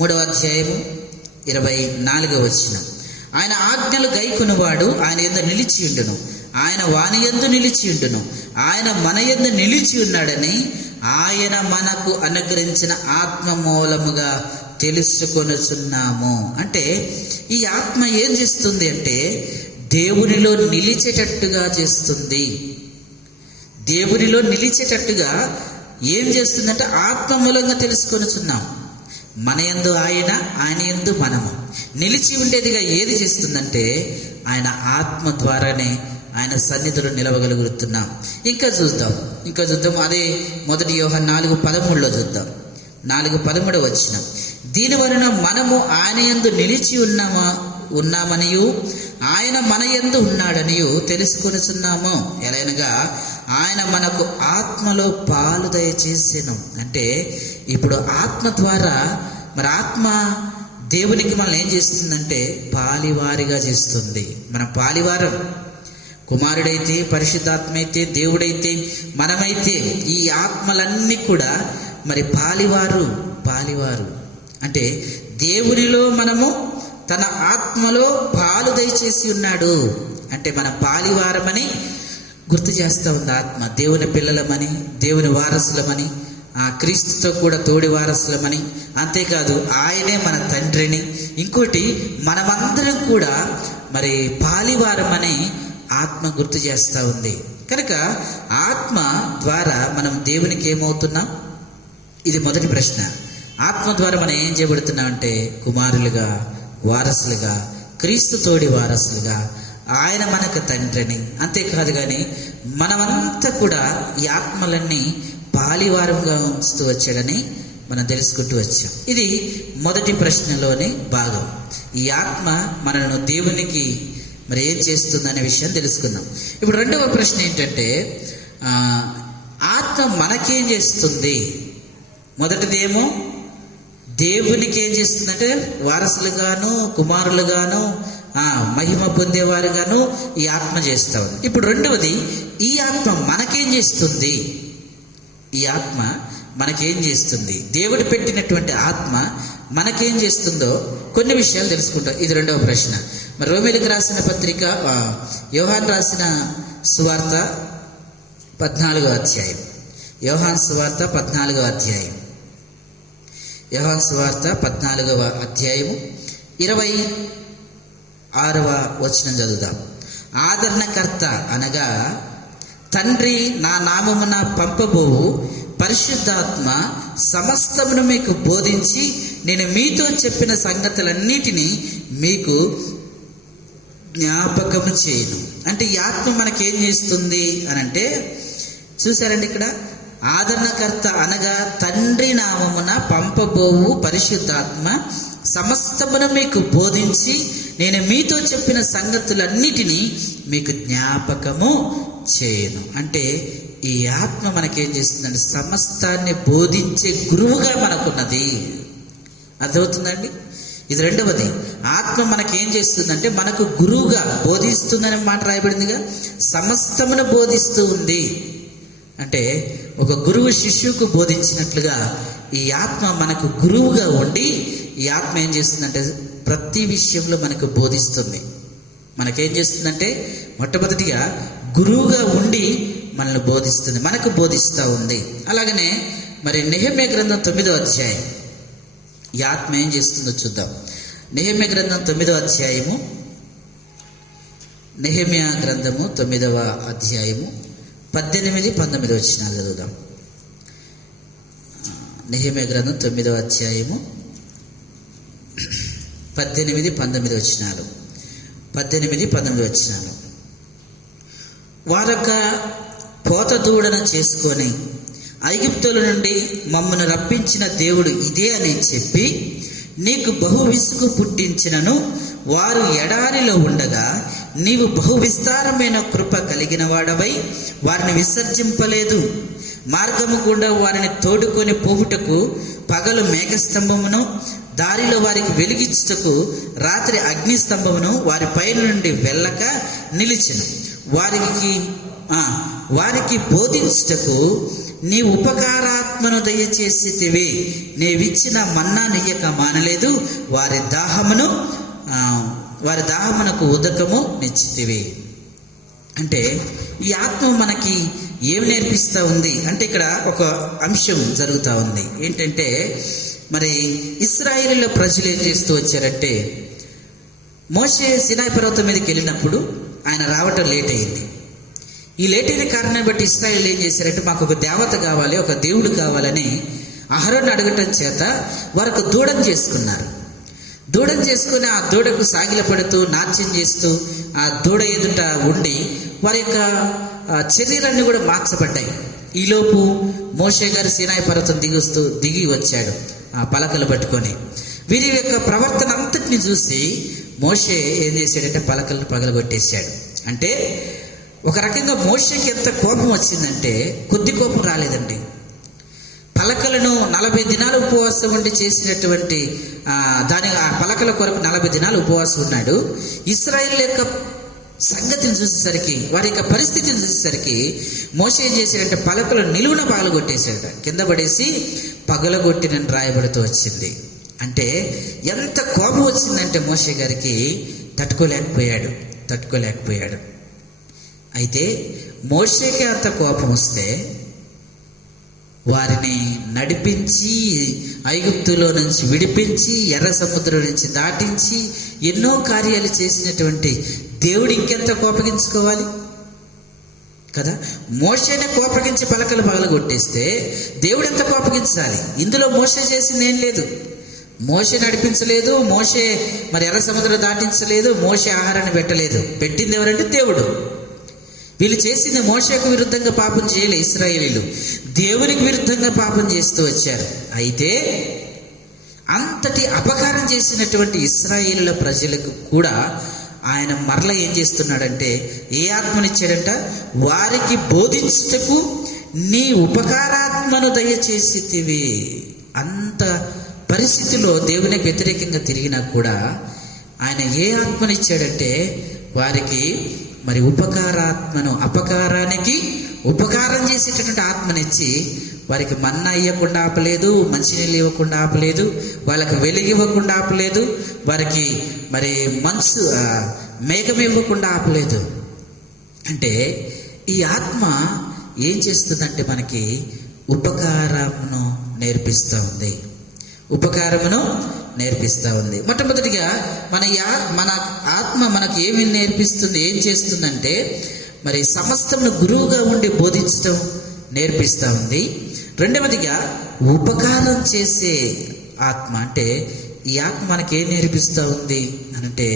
3వ అధ్యాయం 24వ వచనం. ఆయన ఆజ్ఞలు గైకొనువాడు ఆయన యందు నిలిచి ఉండును, ఆయన వాని యందు నిలిచి ఉండును, ఆయన మన యందు నిలిచి ఉన్నాడని ఆయన మనకు అనుగ్రహించిన ఆత్మ మూలముగా తెలుసుకొనుచున్నాము. అంటే ఈ ఆత్మ ఏం చేస్తుంది అంటే దేవునిలో నిలిచేటట్టుగా చేస్తుంది. దేవునిలో నిలిచేటట్టుగా ఏం చేస్తుందంటే ఆత్మ మూలంగా తెలుసుకొనుచున్నాం. మన యందు ఆయన, ఆయన యందు మనము నిలిచి ఉండేదిగా ఏది చేస్తుందంటే ఆయన ఆత్మ ద్వారానే ఆయన సన్నిధిలో నిలవగలుగుతున్నాం. ఇంకా చూద్దాం. అదే మొదటి యోహాను 4:13 చూద్దాం. 4:13 వచనం. దీని వలన మనము ఆయన యందు నిలిచి ఉన్నామనియు ఆయన మన యందు ఉన్నాడనియు తెలుసుకొనుచున్నాము. ఎలాగనగా ఆయన మనకు ఆత్మలో పాలు దయచేసెను. అంటే ఇప్పుడు ఆత్మ ద్వారా మరి ఆత్మ దేవునికి మనల్ని ఏం చేస్తుందంటే పాలివారిగా చేస్తుంది. మన పాలివారం కుమారుడైతే, పరిశుద్ధాత్మ అయితే, దేవుడైతే, మనమైతే ఈ ఆత్మలన్నీ కూడా మరి పాలివారు అంటే దేవునిలో మనము తన ఆత్మలో పాలు దయచేసి ఉన్నాడు. అంటే మన పాలివారమని గుర్తు చేస్తూ ఉంది ఆత్మ. దేవుని పిల్లలమని, దేవుని వారసులమని, ఆ క్రీస్తుతో కూడా తోడి వారసులమని, అంతేకాదు ఆయనే మన తండ్రిని, ఇంకోటి మనమందరం కూడా మరి పాలివారమని ఆత్మ గుర్తు చేస్తూ ఉంది. కనుక ఆత్మ ద్వారా మనం దేవునికి ఏమవుతున్నాం? ఇది మొదటి ప్రశ్న. ఆత్మ ద్వారా మనం ఏం చేయబడుతున్నాం అంటే కుమారులుగా, వారసులుగా, క్రీస్తు తోడి వారసులుగా, ఆయన మనకు తండ్రిని. అంతేకాదు కానీ మనమంతా కూడా ఈ ఆత్మలన్నీ పాలివారంగా ఉంచుతూ వచ్చాడని మనం తెలుసుకుంటూ వచ్చాం. ఇది మొదటి ప్రశ్నలోని భాగం. ఈ ఆత్మ మనను దేవునికి మరి ఏం చేస్తుందనే విషయం తెలుసుకుందాం. ఇప్పుడు రెండవ ప్రశ్న ఏంటంటే ఆత్మ మనకేం చేస్తుంది? మొదటిదేమో దేవునికి ఏం చేస్తుందంటే వారసులుగాను, కుమారులుగాను, మహిమ పొందేవారుగాను ఈ ఆత్మ చేస్తూ ఉంది. ఇప్పుడు రెండవది, ఈ ఆత్మ మనకేం చేస్తుంది? ఈ ఆత్మ మనకేం చేస్తుంది? దేవుడు పెట్టినటువంటి ఆత్మ మనకేం చేస్తుందో కొన్ని విషయాలు తెలుసుకుంటాం. ఇది రెండవ ప్రశ్న. మరి రోమీయులకు రాసిన పత్రిక, యోహాను రాసిన సువార్త 14వ అధ్యాయం. యోహాను సువార్త 14వ అధ్యాయం. యోహాను సువార్త 14వ అధ్యాయము 26వ వచనం చదువుదాం. ఆదరణకర్త అనగా తండ్రి నా నామమున పంపబోవు పరిశుద్ధాత్మ సమస్తమును మీకు బోధించి నేను మీతో చెప్పిన సంగతులన్నిటినీ మీకు జ్ఞాపకము చేయను. అంటే ఈ ఆత్మ మనకేం చేస్తుంది అని అంటే చూసారండి, ఇక్కడ ఆదరణకర్త అనగా తండ్రి నామమున పంపబోవు పరిశుద్ధాత్మ సమస్తమును మీకు బోధించి నేను మీతో చెప్పిన సంగతులన్నిటినీ మీకు జ్ఞాపకము చేయను. అంటే ఈ ఆత్మ మనకేం చేస్తుందంటే సమస్తాన్ని బోధించే గురువుగా మనకున్నది. అర్థమవుతుందండి? ఇది రెండవది. ఆత్మ మనకేం చేస్తుందంటే మనకు గురువుగా బోధిస్తుందనే మాట రాయబడిందిగా. సమస్తమును బోధిస్తూ ఉంది. అంటే ఒక గురువు శిష్యుకు బోధించినట్లుగా ఈ ఆత్మ మనకు గురువుగా ఉండి ఈ ఆత్మ ఏం చేస్తుందంటే ప్రతి విషయంలో మనకు బోధిస్తుంది. మనకేం చేస్తుందంటే మొట్టమొదటిగా గురువుగా ఉండి మనల్ని బోధిస్తుంది, మనకు బోధిస్తూ ఉంది. అలాగనే మరి నెహెమ్యా గ్రంథం 9వ అధ్యాయం ఈ ఆత్మ ఏం చేస్తుందో చూద్దాం. నెహెమ్యా గ్రంథం 9వ అధ్యాయము. నెహెమ్యా గ్రంథము 9వ అధ్యాయము 18-19 వచనాలు చదువుదాం. నెహెమ్యా గ్రంథం 9వ అధ్యాయము 18-19 వచనాలు. 18-19 వచనాలు. వారొక పోత దూడను చేసుకొని ఐగుప్తుల నుండి మమ్మను రప్పించిన దేవుడు ఇదే అని చెప్పి నీకు బహు విసుగు పుట్టించినను వారు ఎడారిలో ఉండగా నీవు బహు విస్తారమైన కృప కలిగిన వాడవై వారిని విసర్జింపలేదు. మార్గము గుండా వారిని తోడుకొని పోవుటకు పగలు మేఘస్తంభమును, దారిలో వారికి వెలిగించుటకు రాత్రి అగ్నిస్తంభమును వారి పై నుండి వెళ్ళక నిలిచెను. వారికి బోధించుటకు నీ ఉపకారాత్మను దయచేసితివి. నీవిచ్చిన మన్నా నీయక మానలేదు. వారి దాహమునకు ఉదకము నిచ్చితివి. అంటే ఈ ఆత్మ మనకి ఏమి నేర్పిస్తూ ఉంది అంటే ఇక్కడ ఒక అంశం జరుగుతూ ఉంది. ఏంటంటే మరి ఇశ్రాయేలీల ప్రజలు ఏం చేస్తూ వచ్చారంటే, మోషే సీనాయి పర్వతం మీదకి వెళ్ళినప్పుడు ఆయన రావటం లేట్ అయింది. ఈ లేట్ అయిన కారణాన్ని బట్టి ఇశ్రాయేలీలు ఏం చేశారంటే, మాకు ఒక దేవత కావాలి, ఒక దేవుడు కావాలని అహరోను అడగటం చేత వారు ఒక దూడం చేసుకున్నారు. దూడం చేసుకుని ఆ దూడకు సాగిలపడుతూ నాట్యం చేస్తూ ఆ దూడ ఎదుట ఉండి వారి యొక్క చర్యలన్నీ కూడా మార్చబడ్డాయి. ఈలోపు మోషే గారు సీనాయి పర్వతం దిగి వచ్చాడు ఆ పలకలు పట్టుకొని. వీరి యొక్క ప్రవర్తన అంతటిని చూసి మోషే ఏం చేశాడంటే పలకలను పగలగొట్టేశాడు. అంటే ఒక రకంగా మోషేకి ఎంత కోపం వచ్చిందంటే, కొద్ది కోపం రాలేదండి. పలకలను 40 దినాలు ఉపవాసం ఉండి చేసినటువంటి ఆ పలకల కొరకు 40 దినాలు ఉపవాసం ఉన్నాడు. ఇశ్రాయేలు యొక్క సంగతిని చూసేసరికి, వారి యొక్క పరిస్థితిని చూసేసరికి మోషే ఏం చేశాడంటే పలకలు నిలువున పగలగొట్టేశాడు. కింద పడేసి పగలగొట్టినని రాయబడుతూ వచ్చింది. అంటే ఎంత కోపం వచ్చిందంటే మోషే గారికి తట్టుకోలేకపోయాడు. అయితే మోషేకి అంత కోపం వస్తే వారిని నడిపించి ఐగుప్తులో నుంచి విడిపించి ఎర్ర సముద్రం నుంచి దాటించి ఎన్నో కార్యాలు చేసినటువంటి దేవుడు ఇంకెంత కోపగించుకోవాలి కదా. మోషేనే కోపగించి పలకలు పగలగొట్టేస్తే దేవుడు ఎంత కోపగించాలి. ఇందులో మోషే చేసింది ఏం లేదు. మోషే నడిపించలేదు, మోషే మరి ఎర్ర సముద్రం దాటించలేదు, మోషే ఆహారాన్ని పెట్టలేదు. పెట్టింది ఎవరంటే దేవుడు. వీళ్ళు చేసింది మోషేకు విరుద్ధంగా పాపం చేయలే. ఇశ్రాయేలీలు దేవునికి విరుద్ధంగా పాపం చేస్తూ వచ్చారు. అయితే అంతటి అపకారం చేసినటువంటి ఇశ్రాయేలుల ప్రజలకు కూడా ఆయన మరల ఏం చేస్తున్నాడంటే, ఏ ఆత్మనిచ్చాడంట, వారికి బోధించుటకు నీ ఉపకారాత్మను దయచేసితివి. అంత పరిస్థితిలో దేవునికి వ్యతిరేకంగా తిరిగినా కూడా ఆయన ఏ ఆత్మనిచ్చాడంటే, వారికి మరి ఉపకారాత్మను, అపకారానికి ఉపకారం చేసేటటువంటి ఆత్మనిచ్చి వారికి మన్నా ఇవ్వకుండా ఆపలేదు, మంచినీళ్ళు ఇవ్వకుండా ఆపలేదు, వాళ్ళకి వెలుగు ఇవ్వకుండా ఆపలేదు, వారికి మరి మేఘం ఇవ్వకుండా ఆపలేదు. అంటే ఈ ఆత్మ ఏం చేస్తుందంటే మనకి ఉపకారమును నేర్పిస్తూ ఉంది. మొట్టమొదటిగా మన ఆత్మ మనకి ఏమి నేర్పిస్తుంది, ఏం చేస్తుందంటే మరి సమస్తమును గురువుగా ఉండి బోధించడం నేర్పిస్తూ ఉంది. రెండవదిగా ఉపకారం చేసే ఆత్మ. అంటే ఈ ఆత్మ మనకి ఏం నేర్పిస్తూ ఉంది అంటే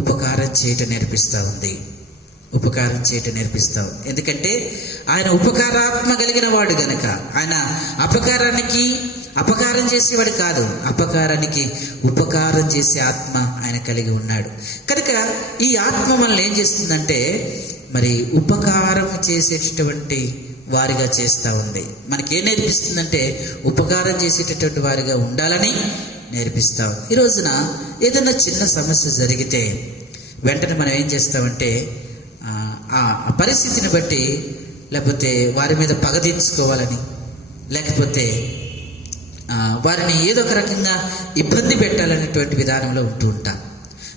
ఉపకారం చేయటం నేర్పిస్తూ ఉంది. ఎందుకంటే ఆయన ఉపకారాత్మ కలిగిన వాడు గనక, ఆయన అపకారం చేసేవాడు కాదు, అపకారానికి ఉపకారం చేసే ఆత్మ ఆయన కలిగి ఉన్నాడు. కనుక ఈ ఆత్మ మనల్ని ఏం చేస్తుందంటే మరి ఉపకారం చేసేటటువంటి వారిగా చేస్తూ ఉంది. మనకి ఏం నేర్పిస్తుందంటే ఉపకారం చేసేటటువంటి వారిగా ఉండాలని నేర్పిస్తూ ఉంది. ఈ రోజున ఏదైనా చిన్న సమస్య జరిగితే వెంటనే మనం ఏం చేస్తామంటే ఆ పరిస్థితిని బట్టి, లేకపోతే వారి మీద పగ తీర్చుకోవాలని, లేకపోతే వారిని ఏదో ఒక రకంగా ఇబ్బంది పెట్టాలనేటువంటి విధానంలో ఉంటూ ఉంటాం.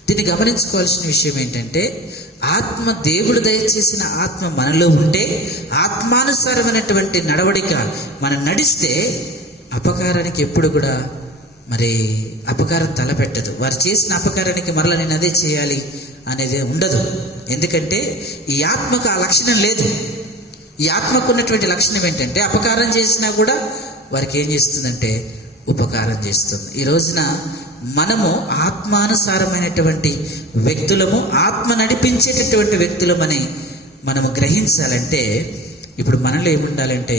దీన్ని గమనించుకోవాల్సిన విషయం ఏంటంటే, ఆత్మ, దేవుడు దయచేసిన ఆత్మ మనలో ఉంటే, ఆత్మానుసారమైనటువంటి నడవడిక మనం నడిస్తే అపకారానికి ఎప్పుడు కూడా మరి అపకారం తలపెట్టదు. వారు చేసిన అపకారానికి మరలా నేను అదే చేయాలి అనేది ఉండదు. ఎందుకంటే ఈ ఆత్మకు ఆ లక్షణం లేదు. ఈ ఆత్మకు ఉన్నటువంటి లక్షణం ఏంటంటే అపకారం చేసినా కూడా వారికి ఏం చేస్తుందంటే ఉపకారం చేస్తుంది. ఈ రోజున మనము ఆత్మానుసారమైనటువంటి వ్యక్తులము, ఆత్మ నడిపించేటటువంటి వ్యక్తులమని మనము గ్రహించాలంటే ఇప్పుడు మనలో ఏముండాలంటే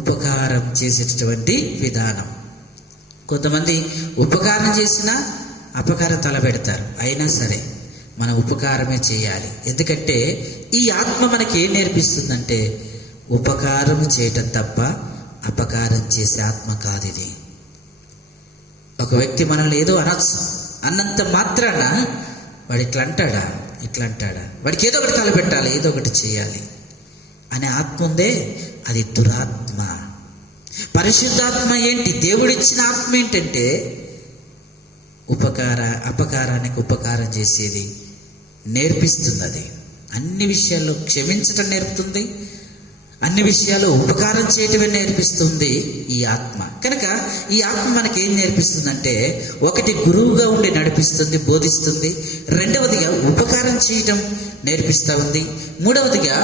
ఉపకారం చేసేటటువంటి విధానం. కొంతమంది ఉపకారం చేసినా అపకారం తలపెడతారు. అయినా సరే మనం ఉపకారమే చేయాలి. ఎందుకంటే ఈ ఆత్మ మనకి ఏం నేర్పిస్తుందంటే ఉపకారం చేయటం తప్ప అపకారం చేసే ఆత్మ కాదు ఇది. ఒక వ్యక్తి మనల్ని ఏదో అన్నంత మాత్రాన వాడు ఇట్లా అంటాడా, వాడికి ఏదో ఒకటి తలపెట్టాలి, ఏదో ఒకటి చేయాలి. అనే ఆత్మ ఉందే, అది దురాత్మ. పరిశుద్ధాత్మ ఏంటి? దేవుడిచ్చిన ఆత్మ ఏంటంటే అపకారానికి ఉపకారం చేసేది, నేర్పిస్తుంది. అది అన్ని విషయాల్లో క్షమించటం నేర్పుతుంది, అన్ని విషయాలు ఉపకారం చేయటమే నేర్పిస్తుంది ఈ ఆత్మ. కనుక ఈ ఆత్మ మనకి ఏం నేర్పిస్తుందంటే, ఒకటి గురువుగా ఉండి నడిపిస్తుంది, బోధిస్తుంది. రెండవదిగా ఉపకారం చేయటం నేర్పిస్తూ ఉంది. మూడవదిగా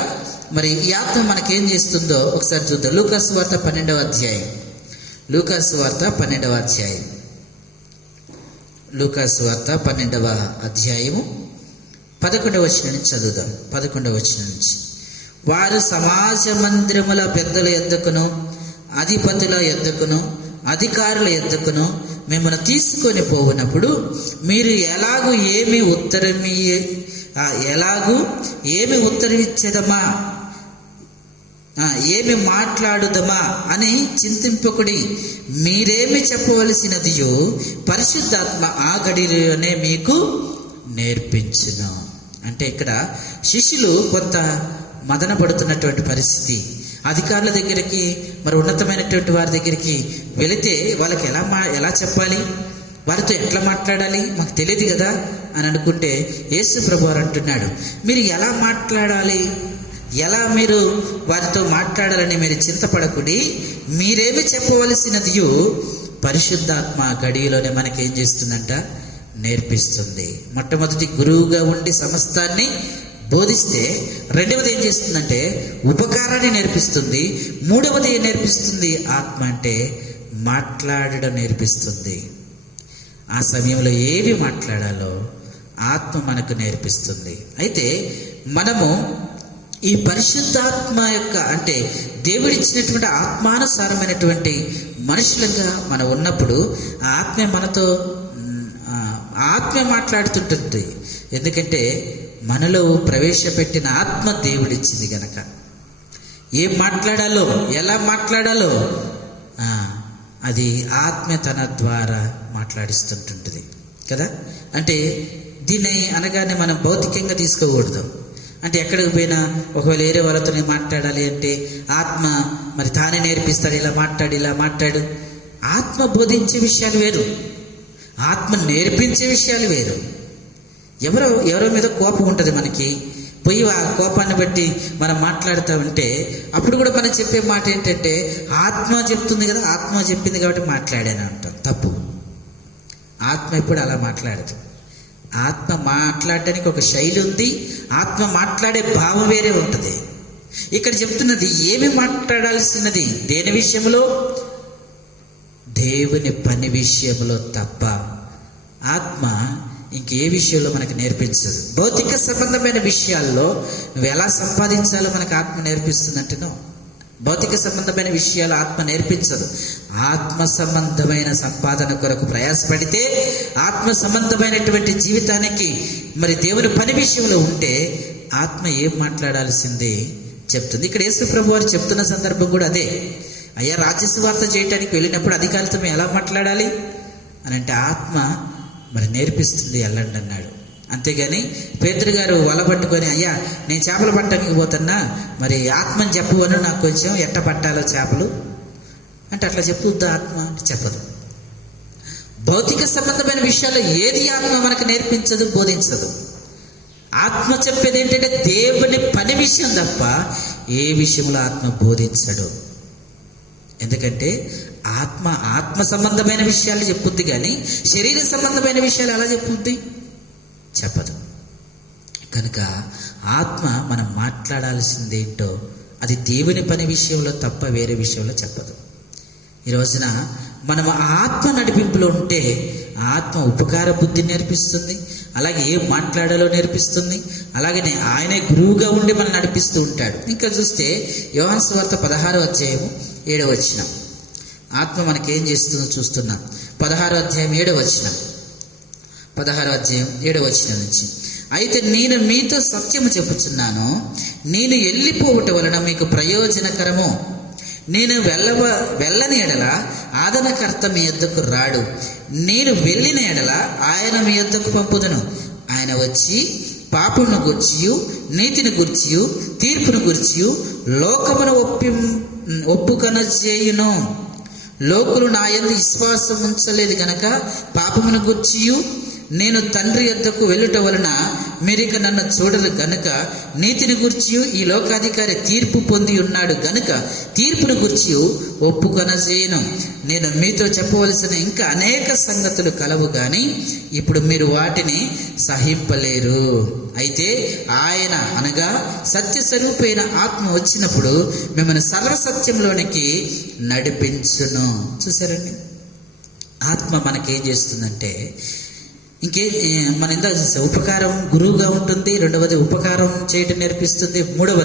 మరి ఈ ఆత్మ మనకేం చేస్తుందో ఒకసారి చూద్దాం. లూకాసు వార్త 12వ అధ్యాయం. లూకాసు వార్త 12వ అధ్యాయం. లూకాసు వార్త 12వ అధ్యాయము 11వ వచనం నుంచి చదువుదాం. 11వ వచనం నుంచి. వారు సమాజ మందిరముల పెద్దల యొద్దకును, అధిపతుల యొద్దకును, అధికారుల యొద్దకును మిమ్మల్ని తీసుకొని పోవునప్పుడు మీరు ఎలాగూ ఏమి ఉత్తరమిచ్చేదమా, ఏమి మాట్లాడుదమా అని చింతింపకుడి. మీరేమి చెప్పవలసినదియో పరిశుద్ధాత్మ ఆ గడిలోనే మీకు నేర్పించును. అంటే ఇక్కడ శిష్యులు కొంత మదన పడుతున్నటువంటి పరిస్థితి. అధికారుల దగ్గరికి, మరి ఉన్నతమైనటువంటి వారి దగ్గరికి వెళితే వాళ్ళకి ఎలా చెప్పాలి, వారితో ఎట్లా మాట్లాడాలి మాకు తెలియదు కదా అని అనుకుంటే యేసు ప్రభువారు అంటున్నాడు, మీరు ఎలా మాట్లాడాలి, ఎలా మీరు వారితో మాట్లాడాలని మీరు చింతపడకుడి. మీరేమి చెప్పవలసినదియో పరిశుద్ధాత్మ గడిలోనే మనకేం చేస్తుందంట, నేర్పిస్తుంది. మొట్టమొదటి గురువుగా ఉండి సమస్తాన్ని బోధిస్తే, రెండవది ఏం చేస్తుందంటే ఉపకారాన్ని నేర్పిస్తుంది. మూడవది ఏం నేర్పిస్తుంది? ఆత్మ అంటే మాట్లాడడం నేర్పిస్తుంది. ఆ సమయంలో ఏవి మాట్లాడాలో ఆత్మ మనకు నేర్పిస్తుంది. అయితే మనము ఈ పరిశుద్ధాత్మ యొక్క అంటే దేవుడిచ్చినటువంటి ఆత్మానుసారమైనటువంటి మనుషులుగా మనం ఉన్నప్పుడు ఆ ఆత్మ మాట్లాడుతుంటుంది. ఎందుకంటే మనలో ప్రవేశపెట్టిన ఆత్మ దేవుడిచ్చింది గనక ఏం మాట్లాడాలో, ఎలా మాట్లాడాలో అది ఆత్మ తన ద్వారా మాట్లాడిస్తుంటుంది కదా. అంటే దీన్ని అనగానే మనం భౌతికంగా తీసుకోకూడదు. అంటే ఎక్కడికి పోయినా ఒకవేళ వేరే వాళ్ళతో మాట్లాడాలి అంటే ఆత్మ మరి తానే నేర్పిస్తాడు, ఇలా మాట్లాడు. ఆత్మ బోధించే విషయాలు వేరు, ఆత్మ నేర్పించే విషయాలు వేరు. ఎవరో మీద కోపం ఉంటుంది మనకి, పోయి ఆ కోపాన్ని బట్టి మనం మాట్లాడుతూ ఉంటే అప్పుడు కూడా మనం చెప్పే మాట ఏంటంటే ఆత్మ చెప్తుంది కదా, ఆత్మ చెప్పింది కాబట్టి మాట్లాడాను అంటాం. తప్పు. ఆత్మ ఎప్పుడు అలా మాట్లాడదు. ఆత్మ మాట్లాడడానికి ఒక శైలి ఉంది, ఆత్మ మాట్లాడే భావం వేరే ఉంటుంది. ఇక్కడ చెప్తున్నది ఏమి మాట్లాడాల్సినది, దేని విషయంలో? దేవుని పని విషయంలో తప్ప ఆత్మ ఇంకే విషయంలో మనకు నేర్పించదు. భౌతిక సంబంధమైన విషయాల్లో నువ్వు ఎలా సంపాదించాలో మనకు ఆత్మ నేర్పిస్తుందంటేనో, భౌతిక సంబంధమైన విషయాలు ఆత్మ నేర్పించదు. ఆత్మ సంబంధమైన సంపాదన కొరకు ప్రయాసపడితే, ఆత్మ సంబంధమైనటువంటి జీవితానికి మరి దేవుని పని విషయంలో ఉంటే ఆత్మ ఏం మాట్లాడాల్సింది చెప్తుంది. ఇక్కడ యేసు ప్రభువు వారు చెప్తున్న సందర్భం కూడా అదే. అయ్యా, రాజ్య సువార్త చేయడానికి వెళ్ళినప్పుడు అధికారులతో ఎలా మాట్లాడాలి అని అంటే ఆత్మ మరి నేర్పిస్తుంది, వెళ్ళండి అన్నాడు. అంతేగాని పేతురు గారు వల పట్టుకొని, అయ్యా నేను చేపలు పట్టడానికి పోతున్నా, మరి ఆత్మని చెప్పవను, నాకు కొంచెం ఎట్ట పట్టాలో చేపలు అంటే అట్లా చెప్పుద్దా ఆత్మ అంటే చెప్పదు. భౌతిక సంబంధమైన విషయాల్లో ఏది ఆత్మ మనకు నేర్పించదు, బోధించదు. ఆత్మ చెప్పేది ఏంటంటే దేవుని పని విషయం తప్ప ఏ విషయంలో ఆత్మ బోధించడు. ఎందుకంటే ఆత్మ సంబంధమైన విషయాలు చెప్పుద్ది, కానీ శరీర సంబంధమైన విషయాలు ఎలా చెప్పుద్ది? చెప్పదు. కనుక ఆత్మ మనం మాట్లాడాల్సిందేంటో అది దేవుని పని విషయంలో తప్ప వేరే విషయంలో చెప్పదు. ఈ రోజున మనం ఆత్మ నడిపింపులో ఉంటే ఆత్మ ఉపకార బుద్ధి నేర్పిస్తుంది, అలాగే ఏం మాట్లాడాలో నేర్పిస్తుంది, అలాగనే ఆయనే గురువుగా ఉండి మనం నడిపిస్తూ ఉంటాడు. ఇంకా చూస్తే యోహాను సువార్త 16వ అధ్యాయము 7వ వచనం. ఆత్మ మనకేం చేస్తుందో చూస్తున్నాం. 16వ అధ్యాయం 7వ వచనం. 16వ అధ్యాయం 7వ వచనం నుంచి. అయితే నేను మీతో సత్యము చెప్పుచున్నాను, నేను వెళ్ళిపోవటం వలన మీకు ప్రయోజనకరము. నేను వెళ్ళని ఎడల ఆదరణకర్త మీ యొద్దకు రాడు, నేను వెళ్ళిన ఎడల ఆయన మీ యొద్దకు పంపుదును. ఆయన వచ్చి పాపమును గూర్చియు, నీతిని గూర్చియు, తీర్పును గూర్చియు లోకమును ఒప్పుకొన చేయును. లోకులు నా యందు విశ్వాసం ఉంచలేదు గనక పాపమును గూర్చియు నేను తండ్రి యొద్దకు వెళ్ళుట వలన మీరిక నన్ను చూడరు గనుక నీతిని గూర్చియు ఈ లోకాధికారి తీర్పు పొంది ఉన్నాడు గనుక తీర్పును గూర్చియు ఒప్పుకొనజేయను. నేను మీతో చెప్పవలసిన ఇంకా అనేక సంగతులు కలవు గాని ఇప్పుడు మీరు వాటిని సహింపలేరు. అయితే ఆయన అనగా సత్యస్వరూపైన ఆత్మ వచ్చినప్పుడు మిమ్మల్ని సర్వసత్యంలోనికి నడిపించును. చూసారండి, ఆత్మ మనకేం చేస్తుందంటే మన ఇంత ఉపకారం గురువుగా ఉంటుంది, రెండవది ఉపకారం చేయటం నేర్పిస్తుంది, మూడవ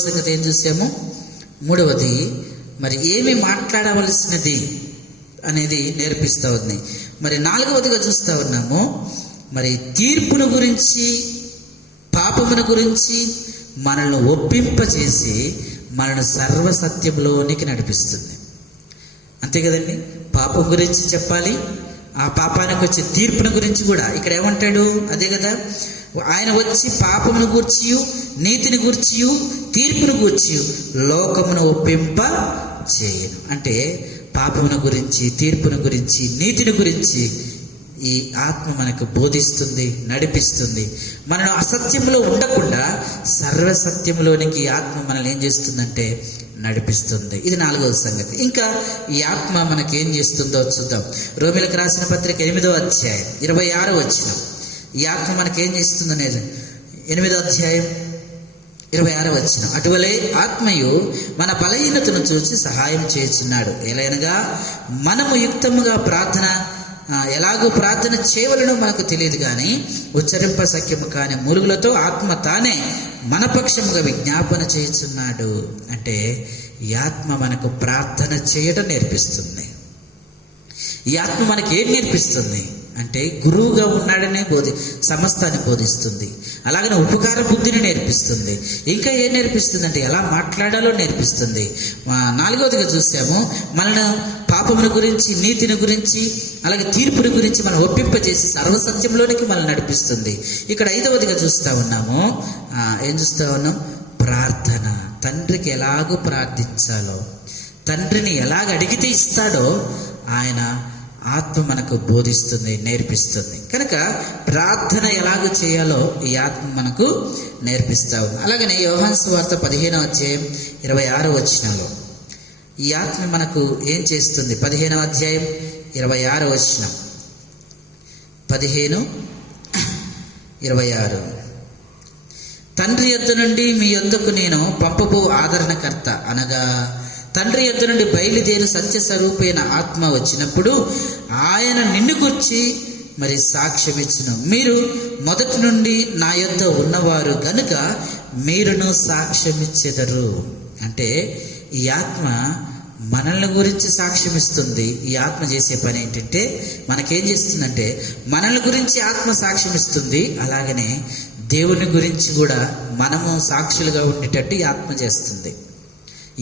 సంగతి ఏం చూసాము, మూడవది మరి ఏమి మాట్లాడవలసినది అనేది నేర్పిస్తూ ఉంది. మరి నాలుగవదిగా చూస్తూ ఉన్నాము, మరి తీర్పును గురించి పాపమును గురించి మనల్ని ఒప్పింపచేసి మనల్ని సర్వసత్యంలోనికి నడిపిస్తుంది. అంతే కదండి, పాపం గురించి చెప్పాలి, ఆ పాపానికి వచ్చే తీర్పును గురించి కూడా ఇక్కడ ఏమంటాడు, అదే కదా, ఆయన వచ్చి పాపమును గూర్చియు నీతిని గూర్చియు తీర్పును గూర్చియు లోకమును ఒప్పింప చేయను. అంటే పాపమును గురించి, తీర్పును గురించి, నీతిని గురించి ఈ ఆత్మ మనకు బోధిస్తుంది, నడిపిస్తుంది. మనం అసత్యంలో ఉండకుండా సర్వసత్యంలోనికి ఈ ఆత్మ మనల్ని ఏం చేస్తుందంటే నడిపిస్తుంది. ఇది నాలుగవ సంగతి. ఇంకా ఈ ఆత్మ మనకి ఏం చేస్తుందో చూద్దాం. రోమీయులకు రాసిన పత్రిక 8వ అధ్యాయం 26వ వచనం. ఈ ఆత్మ మనకేం చేస్తుంది అనేది 8వ అధ్యాయం 26వ వచనం. అటువలే ఆత్మయు మన బలహీనతను చూసి సహాయం చేస్తున్నాడు. ఎలాగనగా మనము యుక్తముగా ఎలాగో ప్రార్థన చేయవలనో మనకు తెలియదు కానీ ఉచ్చరింప సఖ్యము కాని మూలుగులతో ఆత్మ తానే మన పక్షముగా విజ్ఞాపన చేస్తున్నాడు. అంటే ఈ ఆత్మ మనకు ప్రార్థన చేయడం నేర్పిస్తుంది. ఈ ఆత్మ మనకి ఏం నేర్పిస్తుంది అంటే గురువుగా ఉన్నాడనే సమస్తాన్ని బోధిస్తుంది. అలాగనే ఉపకార బుద్ధిని నేర్పిస్తుంది. ఇంకా ఏం నేర్పిస్తుంది అంటే ఎలా మాట్లాడాలో నేర్పిస్తుంది. నాలుగవదిగా చూసాము, మనల్ని పాపముల గురించి, నీతిని గురించి, అలాగే తీర్పుని గురించి మనం ఒప్పింపజేసి సర్వసత్యంలోనికి మనల్ని నడిపిస్తుంది. ఇక్కడ 5వదిగా చూస్తూ ఉన్నాము, ఏం చూస్తూ ఉన్నాం, ప్రార్థన. తండ్రికి ఎలాగో ప్రార్థించాలో, తండ్రిని ఎలాగ అడిగితే ఇస్తాడో ఆయన ఆత్మ మనకు బోధిస్తుంది, నేర్పిస్తుంది. కనుక ప్రార్థన ఎలాగో చేయాలో ఈ ఆత్మ మనకు నేర్పిస్తా ఉంది. అలాగనే యోహాను సువార్త 15వ అధ్యాయం 26వ వచనంలో ఈ ఆత్మ మనకు ఏం చేస్తుంది, 15వ అధ్యాయం 26వ వచనం, 15:26. తండ్రి యొద్ద నుండి మీ యొద్దకు నేను పంపబో ఆదరణకర్త అనగా తండ్రి యొద్ద నుండి బయలుదేరు సత్యస్వరూపైన ఆత్మ వచ్చినప్పుడు ఆయన నిన్ను గురించి మరి సాక్ష్యమిచ్చును. మీరు మొదటి నుండి నా యొద్ద ఉన్నవారు గనుక మీరును సాక్ష్యమిచ్చెదరు. అంటే ఈ ఆత్మ మనల్ని గురించి సాక్ష్యమిస్తుంది. ఈ ఆత్మ చేసే పని ఏంటంటే మనకేం చేస్తుందంటే మనల్ని గురించి ఆత్మ సాక్ష్యమిస్తుంది. అలాగనే దేవుని గురించి కూడా మనము సాక్షులుగా ఉండేటట్టు ఈ ఆత్మ చేస్తుంది.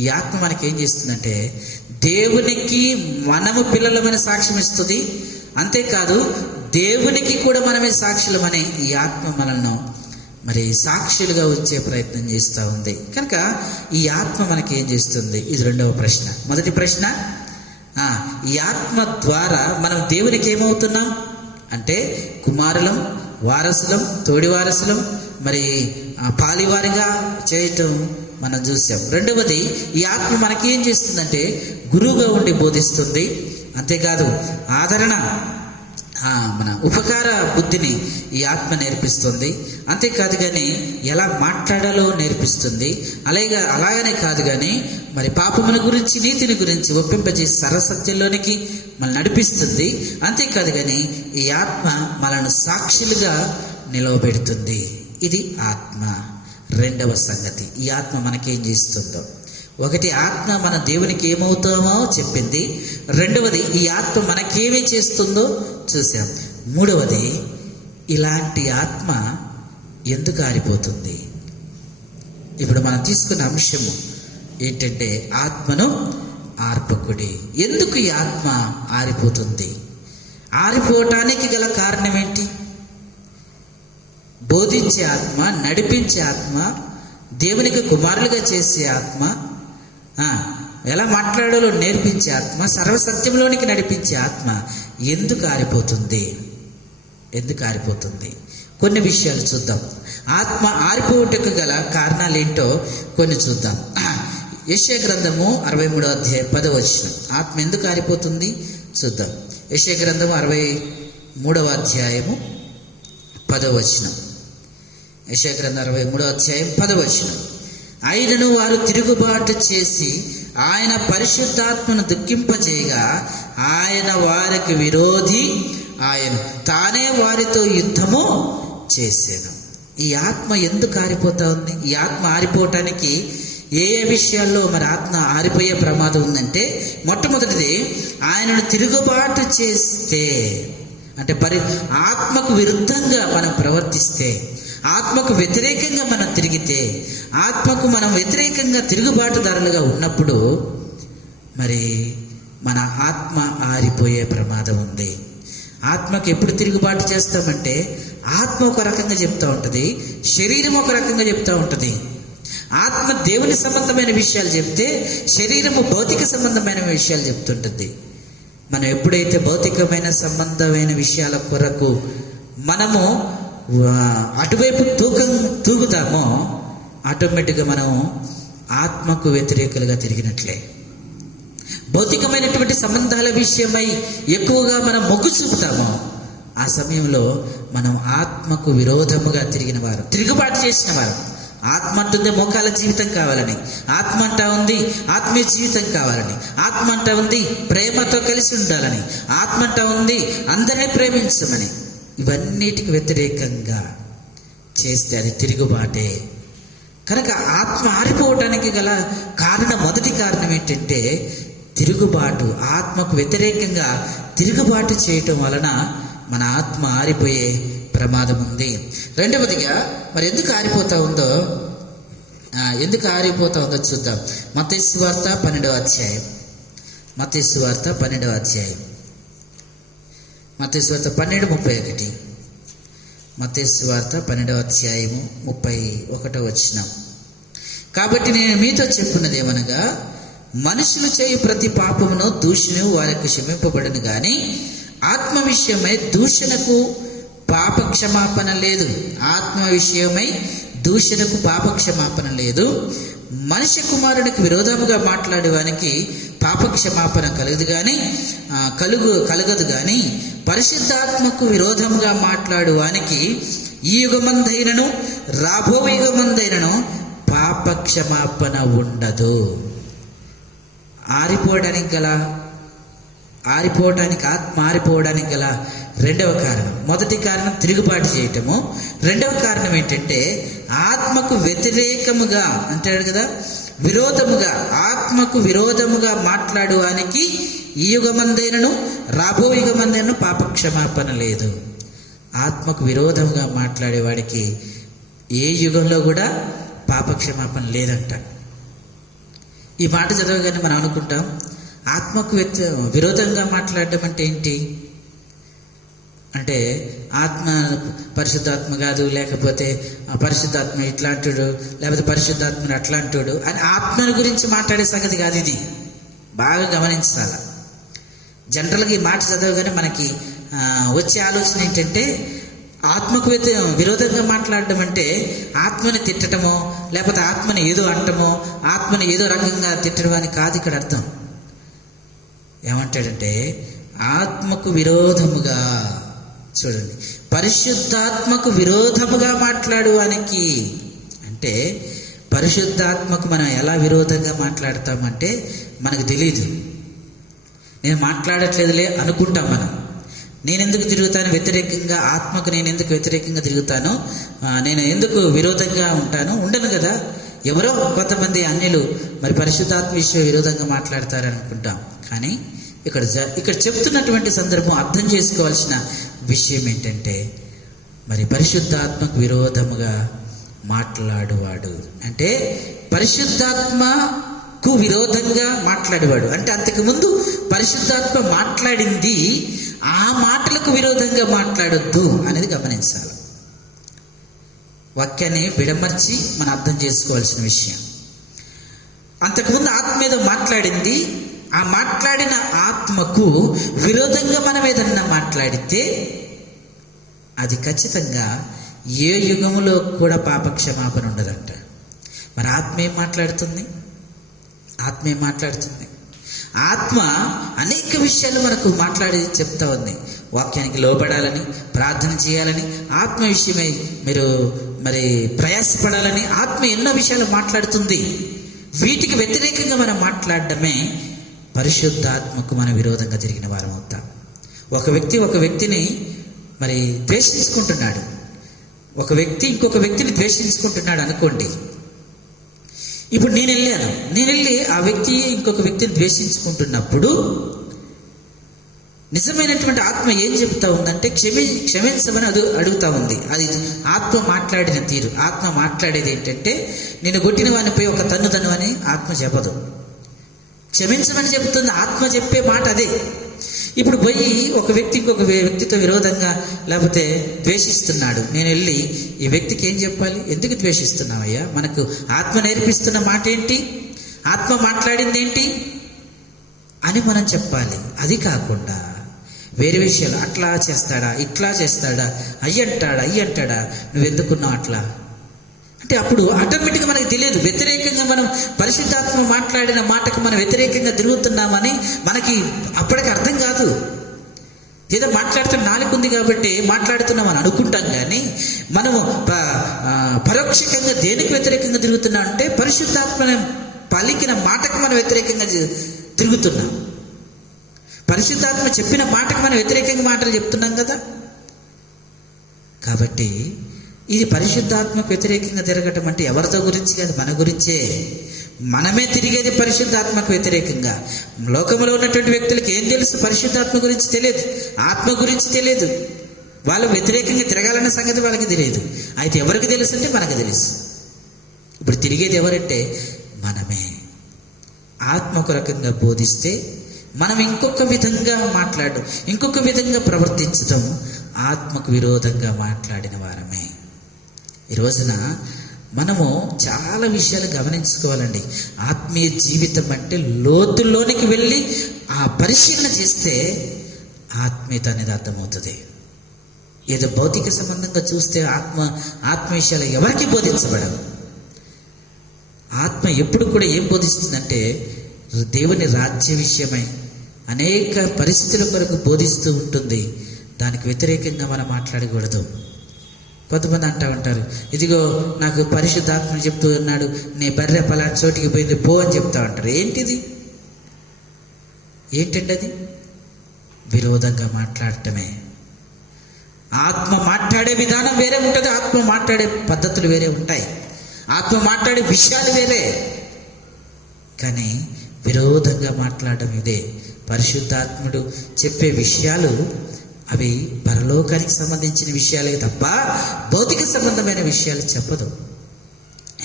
ఈ ఆత్మ మనకేం చేస్తుందంటే దేవునికి మనము పిల్లలమైన సాక్ష్యం ఇస్తుంది. అంతేకాదు దేవునికి కూడా మనమే సాక్షులమని ఈ ఆత్మ మనల్ని మరి సాక్షులుగా వచ్చే ప్రయత్నం చేస్తూ ఉంది. కనుక ఈ ఆత్మ మనకి ఏం చేస్తుంది, ఇది రెండవ ప్రశ్న. మొదటి ప్రశ్న, ఈ ఆత్మ ద్వారా మనం దేవునికి ఏమవుతున్నాం అంటే కుమారులం, వారసులం, తోడి వారసులం, మరి పాలివారిగా చేయటం మనం చూసాం. రెండవది, ఈ ఆత్మ మనకి ఏం చేస్తుందంటే గురువుగా ఉండి బోధిస్తుంది. అంతేకాదు ఆదరణ, మన ఉపకార బుద్ధిని ఈ ఆత్మ నేర్పిస్తుంది. అంతేకాదు కానీ ఎలా మాట్లాడాలో నేర్పిస్తుంది. అలాగనే కాదు కానీ మరి పాపముల గురించి, నీతిని గురించి ఒప్పింపజేసి సర్వసత్యంలోనికి మనల్ని నడిపిస్తుంది. అంతేకాదు కానీ ఈ ఆత్మ మనల్ని సాక్షులుగా నిలవబెడుతుంది. ఇది ఆత్మ. రెండవ సంగతి, ఈ ఆత్మ మనకేం చేస్తుందో, ఒకటి ఆత్మ మన దేవునికి ఏమవుతామో చెప్పింది. రెండవది, ఈ ఆత్మ మనకేమీ చేస్తుందో చూసాం. మూడవది, ఇలాంటి ఆత్మ ఎందుకు ఆరిపోతుంది. ఇప్పుడు మనం తీసుకున్న అంశము ఏంటంటే ఆత్మను ఆర్పకుడి. ఎందుకు ఈ ఆత్మ ఆరిపోతుంది? ఆరిపోవటానికి గల కారణం ఏంటి? బోధించే ఆత్మ, నడిపించే ఆత్మ, దేవునికి కుమారులుగా చేసే ఆత్మ, ఎలా మాట్లాడాలో నేర్పించే ఆత్మ, సర్వసత్యంలోనికి నడిపించే ఆత్మ ఎందుకు ఆరిపోతుంది? ఎందుకు ఆరిపోతుంది? కొన్ని విషయాలు చూద్దాం. ఆత్మ ఆరిపోవటకు గల కారణాలు ఏంటో కొన్ని చూద్దాం. యెషయా గ్రంథము 63వ అధ్యాయం 10వ వచనం. ఆత్మ ఎందుకు ఆరిపోతుంది చూద్దాం. యెషయా గ్రంథము 63వ అధ్యాయము 10వ వచనం. యెషయా గ్రంథం 63వ అధ్యాయం 10వ వచనం. ఆయనను వారు తిరుగుబాటు చేసి ఆయన పరిశుద్ధాత్మను దుఃఖింపజేయగా ఆయన వారికి విరోధి, ఆయన తానే వారితో యుద్ధము చేశాను. ఈ ఆత్మ ఎందుకు ఆరిపోతా ఉంది? ఈ ఆత్మ ఆరిపోవటానికి ఏ ఏ విషయాల్లో మరి ఆత్మ ఆరిపోయే ప్రమాదం ఉందంటే, మొట్టమొదటిది ఆయనను తిరుగుబాటు చేస్తే, అంటే ఆత్మకు విరుద్ధంగా మనం ప్రవర్తిస్తే, ఆత్మకు వ్యతిరేకంగా మనం తిరిగితే, ఆత్మకు మనం వ్యతిరేకంగా తిరుగుబాటుదారులుగా ఉన్నప్పుడు మరి మన ఆత్మ ఆరిపోయే ప్రమాదం ఉంది. ఆత్మకు ఎప్పుడు తిరుగుబాటు చేస్తామంటే, ఆత్మ ఒక రకంగా చెప్తూ ఉంటుంది, శరీరం ఒక రకంగా చెప్తూ ఉంటుంది. ఆత్మ దేవుని సంబంధమైన విషయాలు చెప్తే, శరీరము భౌతిక సంబంధమైన విషయాలు చెప్తుంటుంది. మనం ఎప్పుడైతే భౌతికమైన సంబంధమైన విషయాల కొరకు మనము అటువైపు తూగుతామో ఆటోమేటిక్గా మనం ఆత్మకు వ్యతిరేకులుగా తిరిగినట్లే. భౌతికమైనటువంటి సంబంధాల విషయమై ఎక్కువగా మనం మొగ్గు చూపుతామో ఆ సమయంలో మనం ఆత్మకు విరోధముగా తిరిగిన వారు, తిరుగుబాటు చేసిన వారు. ఆత్మ అంటుంది మోకాల జీవితం కావాలని, ఆత్మ అంటా ఉంది ఆత్మీయ జీవితం కావాలని, ఆత్మ అంటా ఉంది ప్రేమతో కలిసి ఉండాలని, ఆత్మ అంటా ఉంది అందరినీ ప్రేమించమని. ఇవన్నిటికి వ్యతిరేకంగా చేస్తే అది తిరుగుబాటే. కనుక ఆత్మ ఆరిపోవటానికి గల మొదటి కారణం ఏంటంటే తిరుగుబాటు. ఆత్మకు వ్యతిరేకంగా తిరుగుబాటు చేయటం వలన మన ఆత్మ ఆరిపోయే ప్రమాదం ఉంది. రెండవదిగా మరి ఎందుకు ఆరిపోతా ఉందో చూద్దాం. మత్తయి సువార్త 12వ అధ్యాయం. మత్తయి సువార్త 12వ అధ్యాయం. మత్తయి సువార్త 12:31. మత్తయి సువార్త 12వ అధ్యాయము 31వ వచనం. కాబట్టి నేను మీతో చెప్పున్నది ఏమనగా, మనుషులు చేయు ప్రతి పాపమును దూషణను వారికి క్షమింపబడును గాని ఆత్మ విషయమై దూషణకు పాప క్షమాపణ లేదు. ఆత్మ విషయమై దూషణకు పాప క్షమాపణ లేదు. మనిషి కుమారునికి విరోధముగా మాట్లాడేవానికి పాప క్షమాపణ కలగదు గాని పరిశుద్ధాత్మకు విరోధముగా మాట్లాడువానికి ఈ యుగమందైనను రాబో యుగమందైనను పాప క్షమాపణ ఉండదు. ఆత్మ ఆరిపోవడానికి గల రెండవ కారణం, మొదటి కారణం తిరుగుబాటు చేయటము, రెండవ కారణం ఏంటంటే ఆత్మకు వ్యతిరేకముగా అంటాడు కదా, విరోధముగా, ఆత్మకు విరోధముగా మాట్లాడువానికి ఈ యుగమందైనను రాబో యుగమందైనను పాప క్షమాపణ లేదు. ఆత్మకు విరోధముగా మాట్లాడేవాడికి ఏ యుగంలో కూడా పాప క్షమాపణ లేదంట. ఈ మాట చదవగానే మనం అనుకుంటాం, ఆత్మకు విరోధంగా మాట్లాడడం అంటే ఏంటి అంటే, ఆత్మ పరిశుద్ధాత్మ కాదు, లేకపోతే పరిశుద్ధాత్మ ఇట్లాంటుడు, లేకపోతే పరిశుద్ధాత్మను అట్లాంటుడు అని ఆత్మను గురించి మాట్లాడే సంగతి కాదు. ఇది బాగా గమనించాలి. జనరల్గా ఈ మాట చదవగానే మనకి వచ్చే ఆలోచన ఏంటంటే, ఆత్మకు విరోధంగా మాట్లాడడం అంటే ఆత్మని తిట్టడమో, లేకపోతే ఆత్మని ఏదో అంటమో, ఆత్మని ఏదో రకంగా తిట్టడం అని కాదు ఇక్కడ అర్థం. ఏమంటాడంటే ఆత్మకు విరోధముగా, చూడండి, పరిశుద్ధాత్మకు విరోధముగా మాట్లాడువానికి. అంటే పరిశుద్ధాత్మకు మనం ఎలా విరోధంగా మాట్లాడతామంటే మనకు తెలీదు. నేను మాట్లాడట్లేదులే అనుకుంటాం మనం. నేనెందుకు తిరుగుతాను వ్యతిరేకంగా, ఆత్మకు నేను ఎందుకు వ్యతిరేకంగా తిరుగుతాను, నేను ఎందుకు విరోధంగా ఉండను కదా. ఎవరో కొంతమంది అన్యులు మరి పరిశుద్ధాత్మ విషయం విరోధంగా మాట్లాడతారనుకుంటాం. కానీ ఇక్కడ చెప్తున్నటువంటి సందర్భం అర్థం చేసుకోవాల్సిన విషయం ఏంటంటే, మరి పరిశుద్ధాత్మకు విరోధముగా మాట్లాడువాడు అంటే పరిశుద్ధాత్మకు విరోధంగా మాట్లాడేవాడు అంటే అంతకుముందు పరిశుద్ధాత్మ మాట్లాడింది ఆ మాటలకు విరోధంగా మాట్లాడొద్దు అనేది గమనించాలి. వాక్యాన్ని విడమర్చి మనం అర్థం చేసుకోవాల్సిన విషయం. అంతకుముందు ఆత్మ ఏదో మాట్లాడింది. ఆ మాట్లాడిన ఆత్మకు విరోధంగా మనం ఏదన్నా మాట్లాడితే అది ఖచ్చితంగా ఏ యుగంలో కూడా పాపక్షమాపణ ఉండదంట. మరి ఆత్మ ఏం మాట్లాడుతుంది? ఆత్మ అనేక విషయాలు మనకు మాట్లాడి చెప్తా ఉంది. వాక్యానికి లోబడాలని, ప్రార్థన చేయాలని, ఆత్మ విషయమై మీరు ప్రయాసపడాలని ఆత్మ ఎన్నో విషయాలు మాట్లాడుతుంది. వీటికి వ్యతిరేకంగా మనం మాట్లాడడమే పరిశుద్ధాత్మకు మన విరోధంగా జరిగిన వారం అవుతాం. ఒక వ్యక్తిని ద్వేషించుకుంటున్నాడు. ఒక వ్యక్తి ఇంకొక వ్యక్తిని ద్వేషించుకుంటున్నాడు అనుకోండి. ఇప్పుడు నేను వెళ్ళి ఆ వ్యక్తి ఇంకొక వ్యక్తిని ద్వేషించుకుంటున్నప్పుడు నిజమైనటువంటి ఆత్మ ఏం చెప్తా ఉందంటే క్షమించమని అడుగుతా ఉంది. అది ఆత్మ మాట్లాడిన తీరు. ఆత్మ మాట్లాడేది ఏంటంటే, నేను కొట్టిన వానిపై ఒక తన్ను అని ఆత్మ చెప్పదు, క్షమించమని చెబుతుంది. ఆత్మ చెప్పే మాట అదే. ఇప్పుడు పోయి ఒక వ్యక్తి ఇంకొక వ్యక్తితో విరోధంగా లేకపోతే ద్వేషిస్తున్నాడు. నేను వెళ్ళి ఈ వ్యక్తికి ఏం చెప్పాలి? ఎందుకు ద్వేషిస్తున్నావయ్యా? మనకు ఆత్మ నేర్పిస్తున్న మాట ఏంటి? ఆత్మ మాట్లాడింది ఏంటి అని మనం చెప్పాలి. అది కాకుండా వేరే విషయాలు, అట్లా చేస్తాడా, ఇట్లా చేస్తాడా, అయ్యంటాడా, నువ్వెందుకున్నావు అట్లా అంటే అప్పుడు ఆటోమేటిక్గా మనకి తెలియదు. వ్యతిరేకంగా మనం పరిశుద్ధాత్మ మాట్లాడిన మాటకు మనం వ్యతిరేకంగా తిరుగుతున్నామని మనకి అప్పటికి అర్థం కాదు. ఏదో మాట్లాడుతున్న నాలుగు ఉంది కాబట్టి మాట్లాడుతున్నామని అనుకుంటాం. కానీ మనము పరోక్షకంగా దేనికి వ్యతిరేకంగా తిరుగుతున్నాం అంటే పరిశుద్ధాత్మ పలికిన మాటకు మనం వ్యతిరేకంగా తిరుగుతున్నాం. పరిశుద్ధాత్మ చెప్పిన మాటకు మనం వ్యతిరేకంగా మాటలు చెప్తున్నాం కదా. కాబట్టి ఇది పరిశుద్ధాత్మకు వ్యతిరేకంగా తిరగటం అంటే ఎవరితో గురించి కాదు, మన గురించే. మనమే తిరిగేది పరిశుద్ధాత్మకు వ్యతిరేకంగా. లోకంలో ఉన్నటువంటి వ్యక్తులకి ఏం తెలుసు? పరిశుద్ధాత్మ గురించి తెలియదు, ఆత్మ గురించి తెలియదు. వాళ్ళు వ్యతిరేకంగా తిరగాలన్న సంగతి వాళ్ళకి తెలియదు. అయితే ఎవరికి తెలుసు అంటే మనకు తెలుసు. ఇప్పుడు తిరిగేది ఎవరంటే మనమే. ఆత్మ ఒక రకంగా బోధిస్తే మనం ఇంకొక విధంగా మాట్లాడడం, ఇంకొక విధంగా ప్రవర్తించడం ఆత్మకు విరోధంగా మాట్లాడిన వారమే. ఈ రోజున మనము చాలా విషయాలు గమనించుకోవాలండి. ఆత్మీయ జీవితం అంటే లోతుల్లోనికి వెళ్ళి ఆ పరిశీలన చేస్తే ఆత్మీయత అనేది అర్థమవుతుంది. ఏదో భౌతిక సంబంధంగా చూస్తే ఆత్మ విషయాలు ఎవరికి బోధించబడవు. ఆత్మ ఎప్పుడు కూడా ఏం బోధిస్తుందంటే దేవుని రాజ్య విషయమై అనేక పరిస్థితుల కొరకు బోధిస్తూ ఉంటుంది. దానికి వ్యతిరేకంగా మనం మాట్లాడకూడదు. కొంతమంది అంటూ ఉంటారు, ఇదిగో నాకు పరిశుద్ధాత్మని చెప్తూ ఉన్నాడు, నీ బర్రె పలాంటి చోటికి పోయింది పో అని చెప్తా ఉంటారు. ఏంటండి అది? విరోధంగా మాట్లాడటమే. ఆత్మ మాట్లాడే విధానం వేరే ఉంటుంది, ఆత్మ మాట్లాడే పద్ధతులు వేరే ఉంటాయి, ఆత్మ మాట్లాడే విషయాలు వేరే. కానీ విరోధంగా మాట్లాడడం ఇదే. పరిశుద్ధాత్ముడు చెప్పే విషయాలు అవి పరలోకానికి సంబంధించిన విషయాలే తప్ప భౌతిక సంబంధమైన విషయాలు చెప్పదు.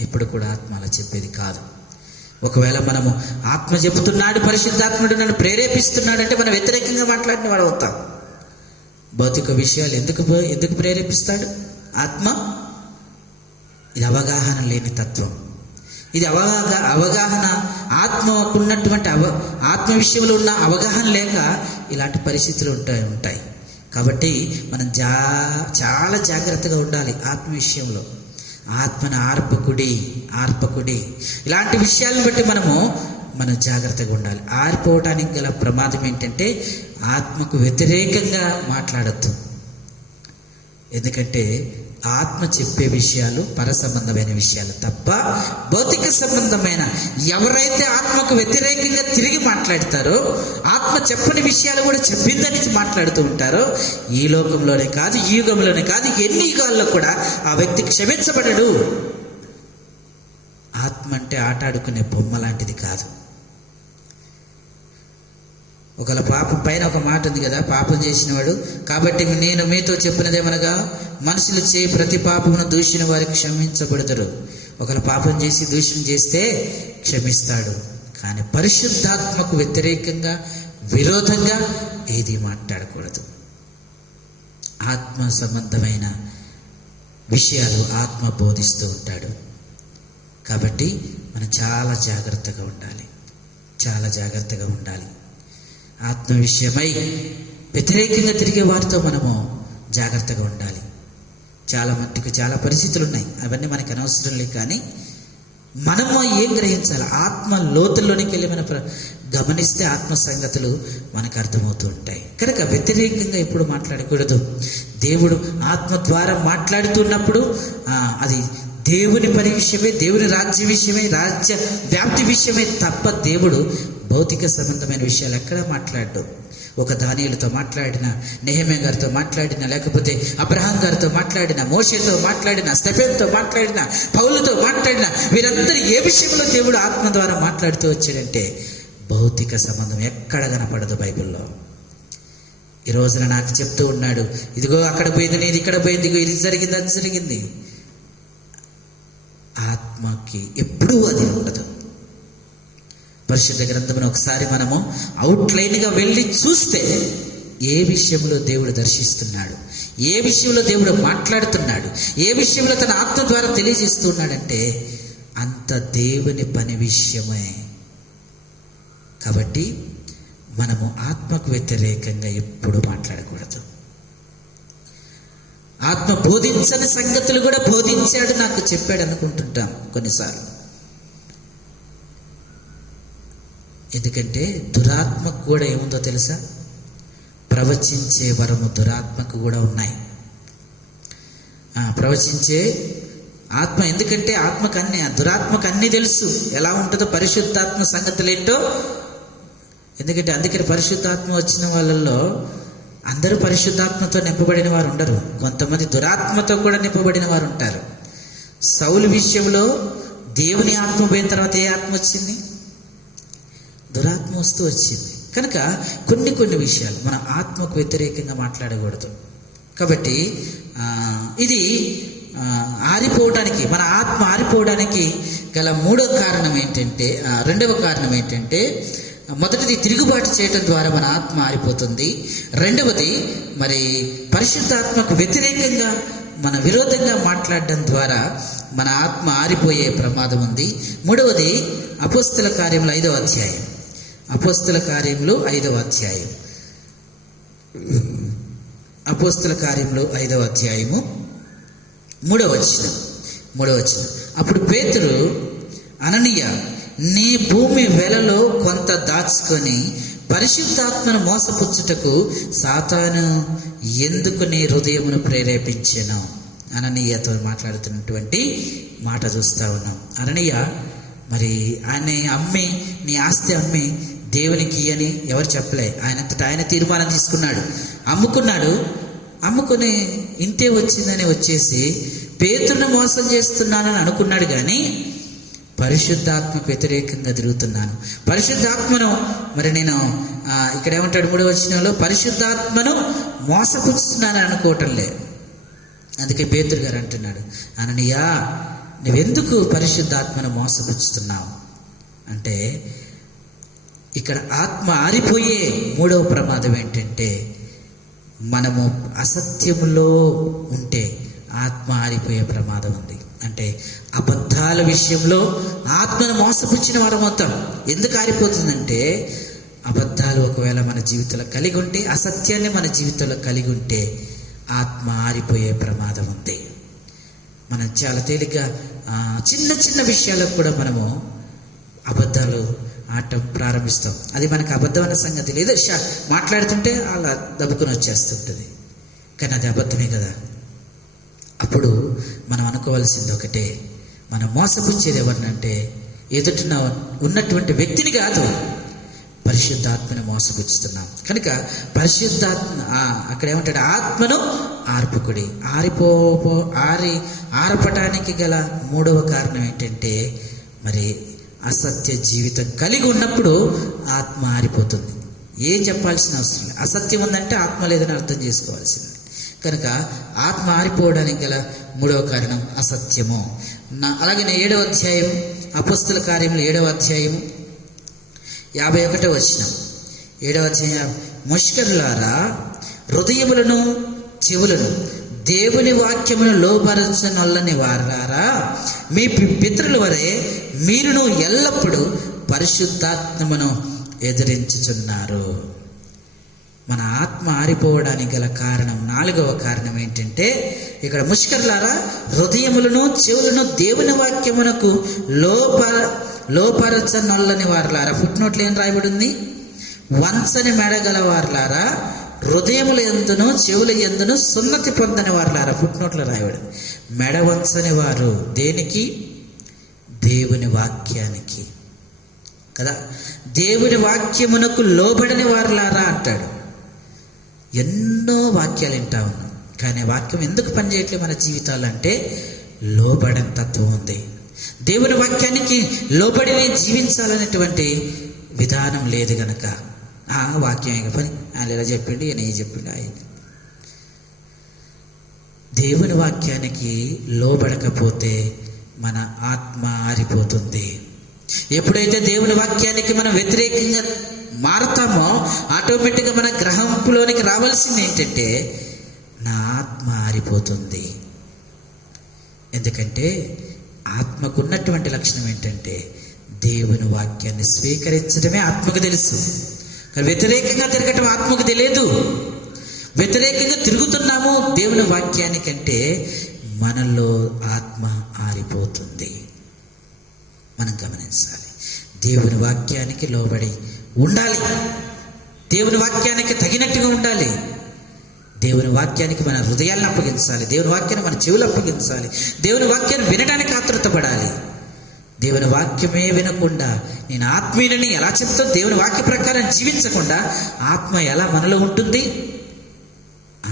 ఎప్పుడు కూడా ఆత్మ అలా చెప్పేది కాదు. ఒకవేళ మనము ఆత్మ చెబుతున్నాడు, పరిశుద్ధాత్ముడు నన్ను ప్రేరేపిస్తున్నాడంటే మనం వ్యతిరేకంగా మాట్లాడిన వాడు అవుతాం. భౌతిక విషయాలు ఎందుకు ప్రేరేపిస్తాడు ఆత్మ? ఇది అవగాహన లేని తత్వం. ఇది అవగాహన ఆత్మకున్నటువంటి ఆత్మ విషయంలో ఉన్న అవగాహన లేక ఇలాంటి పరిస్థితులు ఉంటాయి. కాబట్టి మనం చాలా జాగ్రత్తగా ఉండాలి ఆత్మ విషయంలో. ఆత్మను ఆర్పకుడి ఇలాంటి విషయాలను బట్టి మనం జాగ్రత్తగా ఉండాలి. ఆరిపోవటానికి గల ప్రమాదం ఏంటంటే ఆత్మకు వ్యతిరేకంగా మాట్లాడద్దు. ఎందుకంటే ఆత్మ చెప్పే విషయాలు పర సంబంధమైన విషయాలు తప్ప భౌతిక సంబంధమైన ఎవరైతే ఆత్మకు వ్యతిరేకంగా తిరిగి మాట్లాడతారో, ఆత్మ చెప్పని విషయాలు కూడా చెప్పిందని మాట్లాడుతూ ఉంటారో, ఈ లోకంలోనే కాదు, ఈ యుగంలోనే కాదు, ఎన్ని యుగాల్లో కూడా ఆ వ్యక్తి క్షమించబడడు. ఆత్మ అంటే ఆటాడుకునే బొమ్మ లాంటిది కాదు. ఒకవేళ పాపం పైన ఒక మాట ఉంది కదా, పాపం చేసినవాడు కాబట్టి నేను మీతో చెప్పినదేమనగా మనుషులు చేయి ప్రతి పాపమును దూషిన వారికి క్షమించబడతారు. ఒకవేళ పాపం చేసి దూషణ చేస్తే క్షమిస్తాడు. కానీ పరిశుద్ధాత్మకు వ్యతిరేకంగా విరోధంగా ఏది మాట్లాడకూడదు. ఆత్మ సంబంధమైన విషయాలు ఆత్మ బోధిస్తూ ఉంటాడు. కాబట్టి మనం చాలా జాగ్రత్తగా ఉండాలి, చాలా జాగ్రత్తగా ఉండాలి. ఆత్మ విషయమై వ్యతిరేకంగా తిరిగే వారితో మనము జాగ్రత్తగా ఉండాలి. చాలా మట్టుకు చాలా పరిస్థితులు ఉన్నాయి, అవన్నీ మనకు అనవసరం లేదు. కానీ మనము ఏం గ్రహించాలి? ఆత్మ లోతుల్లోనికి వెళ్ళి మనం గమనిస్తే ఆత్మ సంగతులు మనకు అర్థమవుతూ ఉంటాయి. కనుక వ్యతిరేకంగా ఎప్పుడు మాట్లాడకూడదు. దేవుడు ఆత్మ ద్వారా మాట్లాడుతున్నప్పుడు అది దేవుని పని విషయమే, దేవుని రాజ్య విషయమే, రాజ్య వ్యాప్తి విషయమే తప్ప దేవుడు భౌతిక సంబంధమైన విషయాలు ఎక్కడా మాట్లాడు. ఒక దానియేలుతో మాట్లాడిన, నెహెమ్యా గారితో మాట్లాడిన, లేకపోతే అబ్రహాం గారితో మాట్లాడిన, మోషేతో మాట్లాడిన, స్టెఫెన్తో మాట్లాడిన, పౌలుతో మాట్లాడిన, వీరందరూ ఏ విషయంలో దేవుడు ఆత్మ ద్వారా మాట్లాడుతూ వచ్చాడంటే భౌతిక సంబంధం ఎక్కడ కనపడదు బైబిల్లో. ఈ రోజున నాకు చెప్తూ ఉన్నాడు, ఇదిగో అక్కడ పోయింది, నేను ఇక్కడ పోయింది, ఇదిగో ఇది జరిగింది, అది జరిగింది. ఆత్మకి ఎప్పుడూ అది ఉండదు. పరిశుద్ధ గ్రంథమును ఒకసారి మనము అవుట్లైన్గా వెళ్ళి చూస్తే ఏ విషయంలో దేవుడు దర్శిస్తున్నాడు, ఏ విషయంలో దేవుడు మాట్లాడుతున్నాడు, ఏ విషయంలో తన ఆత్మ ద్వారా తెలియజేస్తున్నాడంటే అంత దేవుని పని విషయమే. కాబట్టి మనము ఆత్మకు వ్యతిరేకంగా ఎప్పుడు మాట్లాడకూడదు. ఆత్మ బోధించని సంగతులు కూడా బోధించాడు, నాకు చెప్పాడు అనుకుంటుంటాం కొన్నిసార్లు. ఎందుకంటే దురాత్మకు కూడా ఏముందో తెలుసా? ప్రవచించే వరము దురాత్మకు కూడా ఉన్నాయి. ప్రవచించే ఆత్మ, ఎందుకంటే ఆత్మకు అన్ని, దురాత్మకు అన్నీ తెలుసు, ఎలా ఉంటుందో పరిశుద్ధాత్మ సంగతులు ఏంటో. ఎందుకంటే అందుకని పరిశుద్ధాత్మ వచ్చిన వాళ్ళల్లో అందరూ పరిశుద్ధాత్మతో నింపబడిన వారు ఉండరు, కొంతమంది దురాత్మతో కూడా నింపబడిన వారు ఉంటారు. సౌలు విషయంలో దేవుని ఆత్మ పోయిన తర్వాత ఏ ఆత్మ వచ్చింది? దురాత్మ వస్తూ వచ్చింది. కనుక కొన్ని విషయాలు మన ఆత్మకు వ్యతిరేకంగా మాట్లాడకూడదు. కాబట్టి ఇది ఆరిపోవడానికి, మన ఆత్మ ఆరిపోవడానికి గల రెండవ కారణం ఏంటంటే మొదటిది తిరుగుబాటు చేయటం ద్వారా మన ఆత్మ ఆరిపోతుంది. రెండవది మరి పరిశుద్ధాత్మకు వ్యతిరేకంగా మన విరోధంగా మాట్లాడడం ద్వారా మన ఆత్మ ఆరిపోయే ప్రమాదం ఉంది. మూడవది అపోస్తల కార్యములు 5వ అధ్యాయం. అపోస్తల కార్యములు 5వ అధ్యాయం. అపోస్తల కార్యములు 5వ అధ్యాయము 3వ వచనం. అప్పుడు పేతురు, అననీయ, నీ భూమి వెలలో కొంత దాచుకొని పరిశుద్ధాత్మను మోసపుచ్చుటకు సాతాను ఎందుకు నీ హృదయమును ప్రేరేపించెను? అననీయతో మాట్లాడుతున్నటువంటి మాట చూస్తూ ఉన్నాం. అననీయ మరి నీ ఆస్తి అమ్మి దేవునికి అని ఎవరు చెప్పలే, ఆయనంతటా ఆయన తీర్మానం తీసుకున్నాడు, అమ్ముకుని ఇంతే వచ్చిందని వచ్చేసి పేతురును మోసం చేస్తున్నానని అనుకున్నాడు. కానీ పరిశుద్ధాత్మకు వ్యతిరేకంగా తిరుగుతున్నాను, పరిశుద్ధాత్మను మరి నేను ఇక్కడ ఏమంటాడు 3వ వచనంలో, పరిశుద్ధాత్మను మోసపుచ్చుతున్నానని అనుకోవటం లేదు. అందుకే పేతురు గారు అంటున్నాడు, అననీయ, నువ్వెందుకు పరిశుద్ధాత్మను మోసపుచ్చుతున్నావు అంటే, ఇక్కడ ఆత్మ ఆరిపోయే 3వ ప్రమాదం ఏంటంటే, మనము అసత్యములో ఉంటే ఆత్మ ఆరిపోయే ప్రమాదం ఉంది. అంటే అబద్ధాల విషయంలో ఆత్మను మోసపుచ్చిన వారు మొత్తం ఎందుకు ఆరిపోతుందంటే, అబద్ధాలు ఒకవేళ మన జీవితంలో కలిగి ఉంటే, అసత్యాన్ని మన జీవితంలో కలిగి ఉంటే ఆత్మ ఆరిపోయే ప్రమాదం ఉంది. మనం చాలా తేలిగ్గా చిన్న విషయాలకు కూడా మనము అబద్ధాలు ఆడటం ప్రారంభిస్తాం. అది మనకు అబద్ధం అన్న సంగతి లేదు, మాట్లాడుతుంటే అలా దబ్బుకొని వచ్చేస్తుంటుంది, కానీ అది అబద్ధమే కదా. అప్పుడు మనం అనుకోవాల్సింది ఒకటే, మనం మోసపుచ్చేది ఎవరినంటే ఎదుటిన ఉన్నటువంటి వ్యక్తిని కాదు, పరిశుద్ధాత్మను మోసపుచ్చుతున్నాం. కనుక పరిశుద్ధాత్మ అక్కడ ఏమంటాడు, ఆత్మను ఆర్పుకుడి. ఆరపటానికి గల 3వ కారణం ఏంటంటే, మరి అసత్య జీవితం కలిగి ఉన్నప్పుడు ఆత్మ ఆరిపోతుంది. ఏం చెప్పాల్సిన అవసరం లేదు, అసత్యం ఉందంటే ఆత్మ లేదని అర్థం చేసుకోవాల్సింది. కనుక ఆత్మ ఆరిపోవడానికి గల 3వ కారణం అసత్యము. అలాగే 7వ అధ్యాయం, అపోస్తల కార్యములు 7వ అధ్యాయము 51వ వచనం. 7వ అధ్యాయం, ముష్కరులారా, హృదయములను చెవులను దేవుని వాక్యమును లోపరచనొల్లని వారారా, మీ పితరుల వలె మీరును ఎల్లప్పుడూ పరిశుద్ధాత్మను ఎదిరించుచున్నారు. మన ఆత్మ ఆరిపోవడానికి గల కారణం, 4వ కారణం ఏంటంటే, ఇక్కడ ముష్కరులారా, హృదయములను చెవులను దేవుని వాక్యమునకు లోపరచనొల్లని వారులారా. ఫుట్నోట్లు ఏం రాయబడి ఉంది? వంచని మెడగల వారులారా, హృదయముల యందును చెవుల యందును సున్నతి పొందని వారులారా. ఫుట్నోట్లు రాయబడింది. మెడ వంచని వారు దేనికి? దేవుని వాక్యానికి కదా. దేవుని వాక్యమునకు లోబడని వారులారా అంటాడు. ఎన్నో వాక్యాలు వింటా ఉన్నాం, కానీ వాక్యం ఎందుకు పనిచేయట్లేదు మన జీవితాలు అంటే లోబడని తత్వం ఉంది. దేవుని వాక్యానికి లోబడినే జీవించాలనేటువంటి విధానం లేదు గనక వాక్యం పని ఆయన ఇలా చెప్పిండు, ఈయన చెప్పిండు ఆయన. దేవుని వాక్యానికి లోబడకపోతే మన ఆత్మ ఆరిపోతుంది. ఎప్పుడైతే దేవుని వాక్యానికి మనం వ్యతిరేకంగా మారుతామో ఆటోమేటిక్గా మన గ్రహంలోనికి రావాల్సింది ఏంటంటే నా ఆత్మ ఆరిపోతుంది. ఎందుకంటే ఆత్మకున్నటువంటి లక్షణం ఏంటంటే దేవుని వాక్యాన్ని స్వీకరించడమే ఆత్మకు తెలుసు, కానీ వ్యతిరేకంగా తిరగటం ఆత్మకు తెలియదు. వ్యతిరేకంగా తిరుగుతున్నాము దేవుని వాక్యానికంటే మనలో ఆత్మ ఆరిపోతుంది. మనం గమనించాలి. దేవుని వాక్యానికి లోబడి ఉండాలి, దేవుని వాక్యానికి తగినట్టుగా ఉండాలి. దేవుని వాక్యానికి మన హృదయాలను అప్పగించాలి, దేవుని వాక్యాన్ని మన చెవులు అప్పగించాలి, దేవుని వాక్యాన్ని వినడానికి ఆతృతపడాలి. దేవుని వాక్యమే వినకుండా నేను ఆత్మీయులని ఎలా చెప్తాను? దేవుని వాక్య ప్రకారం జీవించకుండా ఆత్మ ఎలా మనలో ఉంటుంది?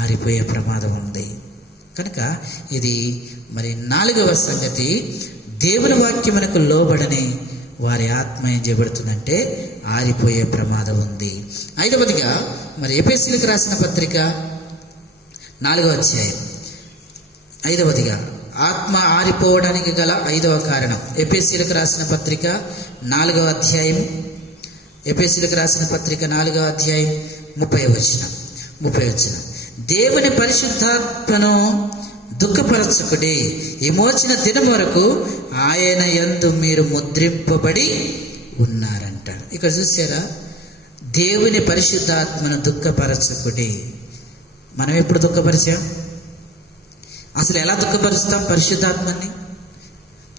ఆరిపోయే ప్రమాదం ఉంది. కనుక ఇది మరి 4వ సంగతి, దేవుని వాక్యమునకు లోబడని వారి ఆత్మ ఏం చేయబడుతుందంటే ఆరిపోయే ప్రమాదం ఉంది. 5వదిగా మరి ఎఫెసీయులకు రాసిన పత్రిక 4వ అధ్యాయం 5వదిగా ఆత్మ ఆరిపోవడానికి గల 5వ కారణం. ఎఫెసీయులకు రాసిన పత్రిక 4వ అధ్యాయం, ఎఫెసీయులకు రాసిన పత్రిక 4వ అధ్యాయం 30వ వచనం. దేవుని పరిశుద్ధాత్మను దుఃఖపరచుకుడి, విమోచన దినం వరకు ఆయన యందు మీరు ముద్రింపబడి ఉన్నారంట. ఇక్కడ చూసారా, దేవుని పరిశుద్ధాత్మను దుఃఖపరచుకుడి. మనం ఎప్పుడు దుఃఖపరిచాం? అసలు ఎలా దుఃఖపరుస్తాం పరిశుద్ధాత్మని?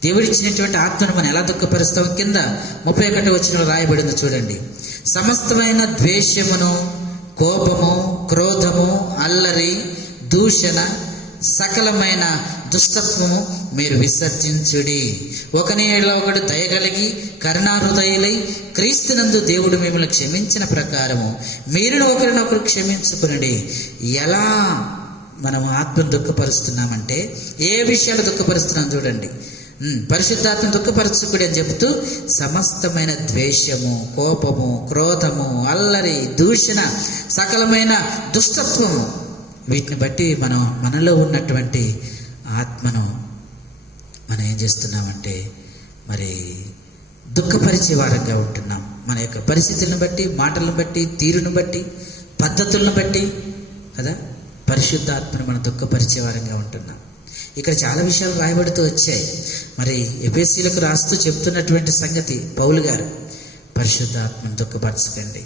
దేవుడిచ్చినటువంటి ఆత్మను మనం ఎలా దుఃఖపరుస్తాం? కింద 31వ వచనంలో రాయబడింది చూడండి. సమస్తమైన ద్వేషమును, కోపము, క్రోధము, అల్లరి, దూషణ, సకలమైన దుష్టత్వము మీరు విసర్జించుడి. ఒకని ఎడల ఒకడు దయగలిగి కరుణాహృదయులై క్రీస్తునందు దేవుడు మిమ్మల్ని క్షమించిన ప్రకారము మీరును ఒకరినొకరు క్షమించుకునండి. ఎలా మనం ఆత్మను దుఃఖపరుస్తున్నామంటే ఏ విషయాలు దుఃఖపరుస్తున్నాం చూడండి. పరిశుద్ధాత్మ దుఃఖపరచుకుడి అని చెబుతూ సమస్తమైన ద్వేషము, కోపము, క్రోధము, అల్లరి, దూషణ, సకలమైన దుష్టత్వము, వీటిని బట్టి మనలో ఉన్నటువంటి ఆత్మను మనం ఏం చేస్తున్నామంటే మరి దుఃఖపరిచే వారంగా ఉంటున్నాం. మన యొక్క పరిస్థితులను బట్టి, మాటలను బట్టి, తీరును బట్టి, పద్ధతులను బట్టి కదా పరిశుద్ధాత్మను మనం దుఃఖపరిచే వారంగా ఉంటున్నాం. ఇక్కడ చాలా విషయాలు రాయబడుతూ వచ్చాయి. మరి ఎఫెసీయులకు రాస్తూ చెప్తున్నటువంటి సంగతి పౌలు గారు, పరిశుద్ధాత్మను దుఃఖపరచకండి.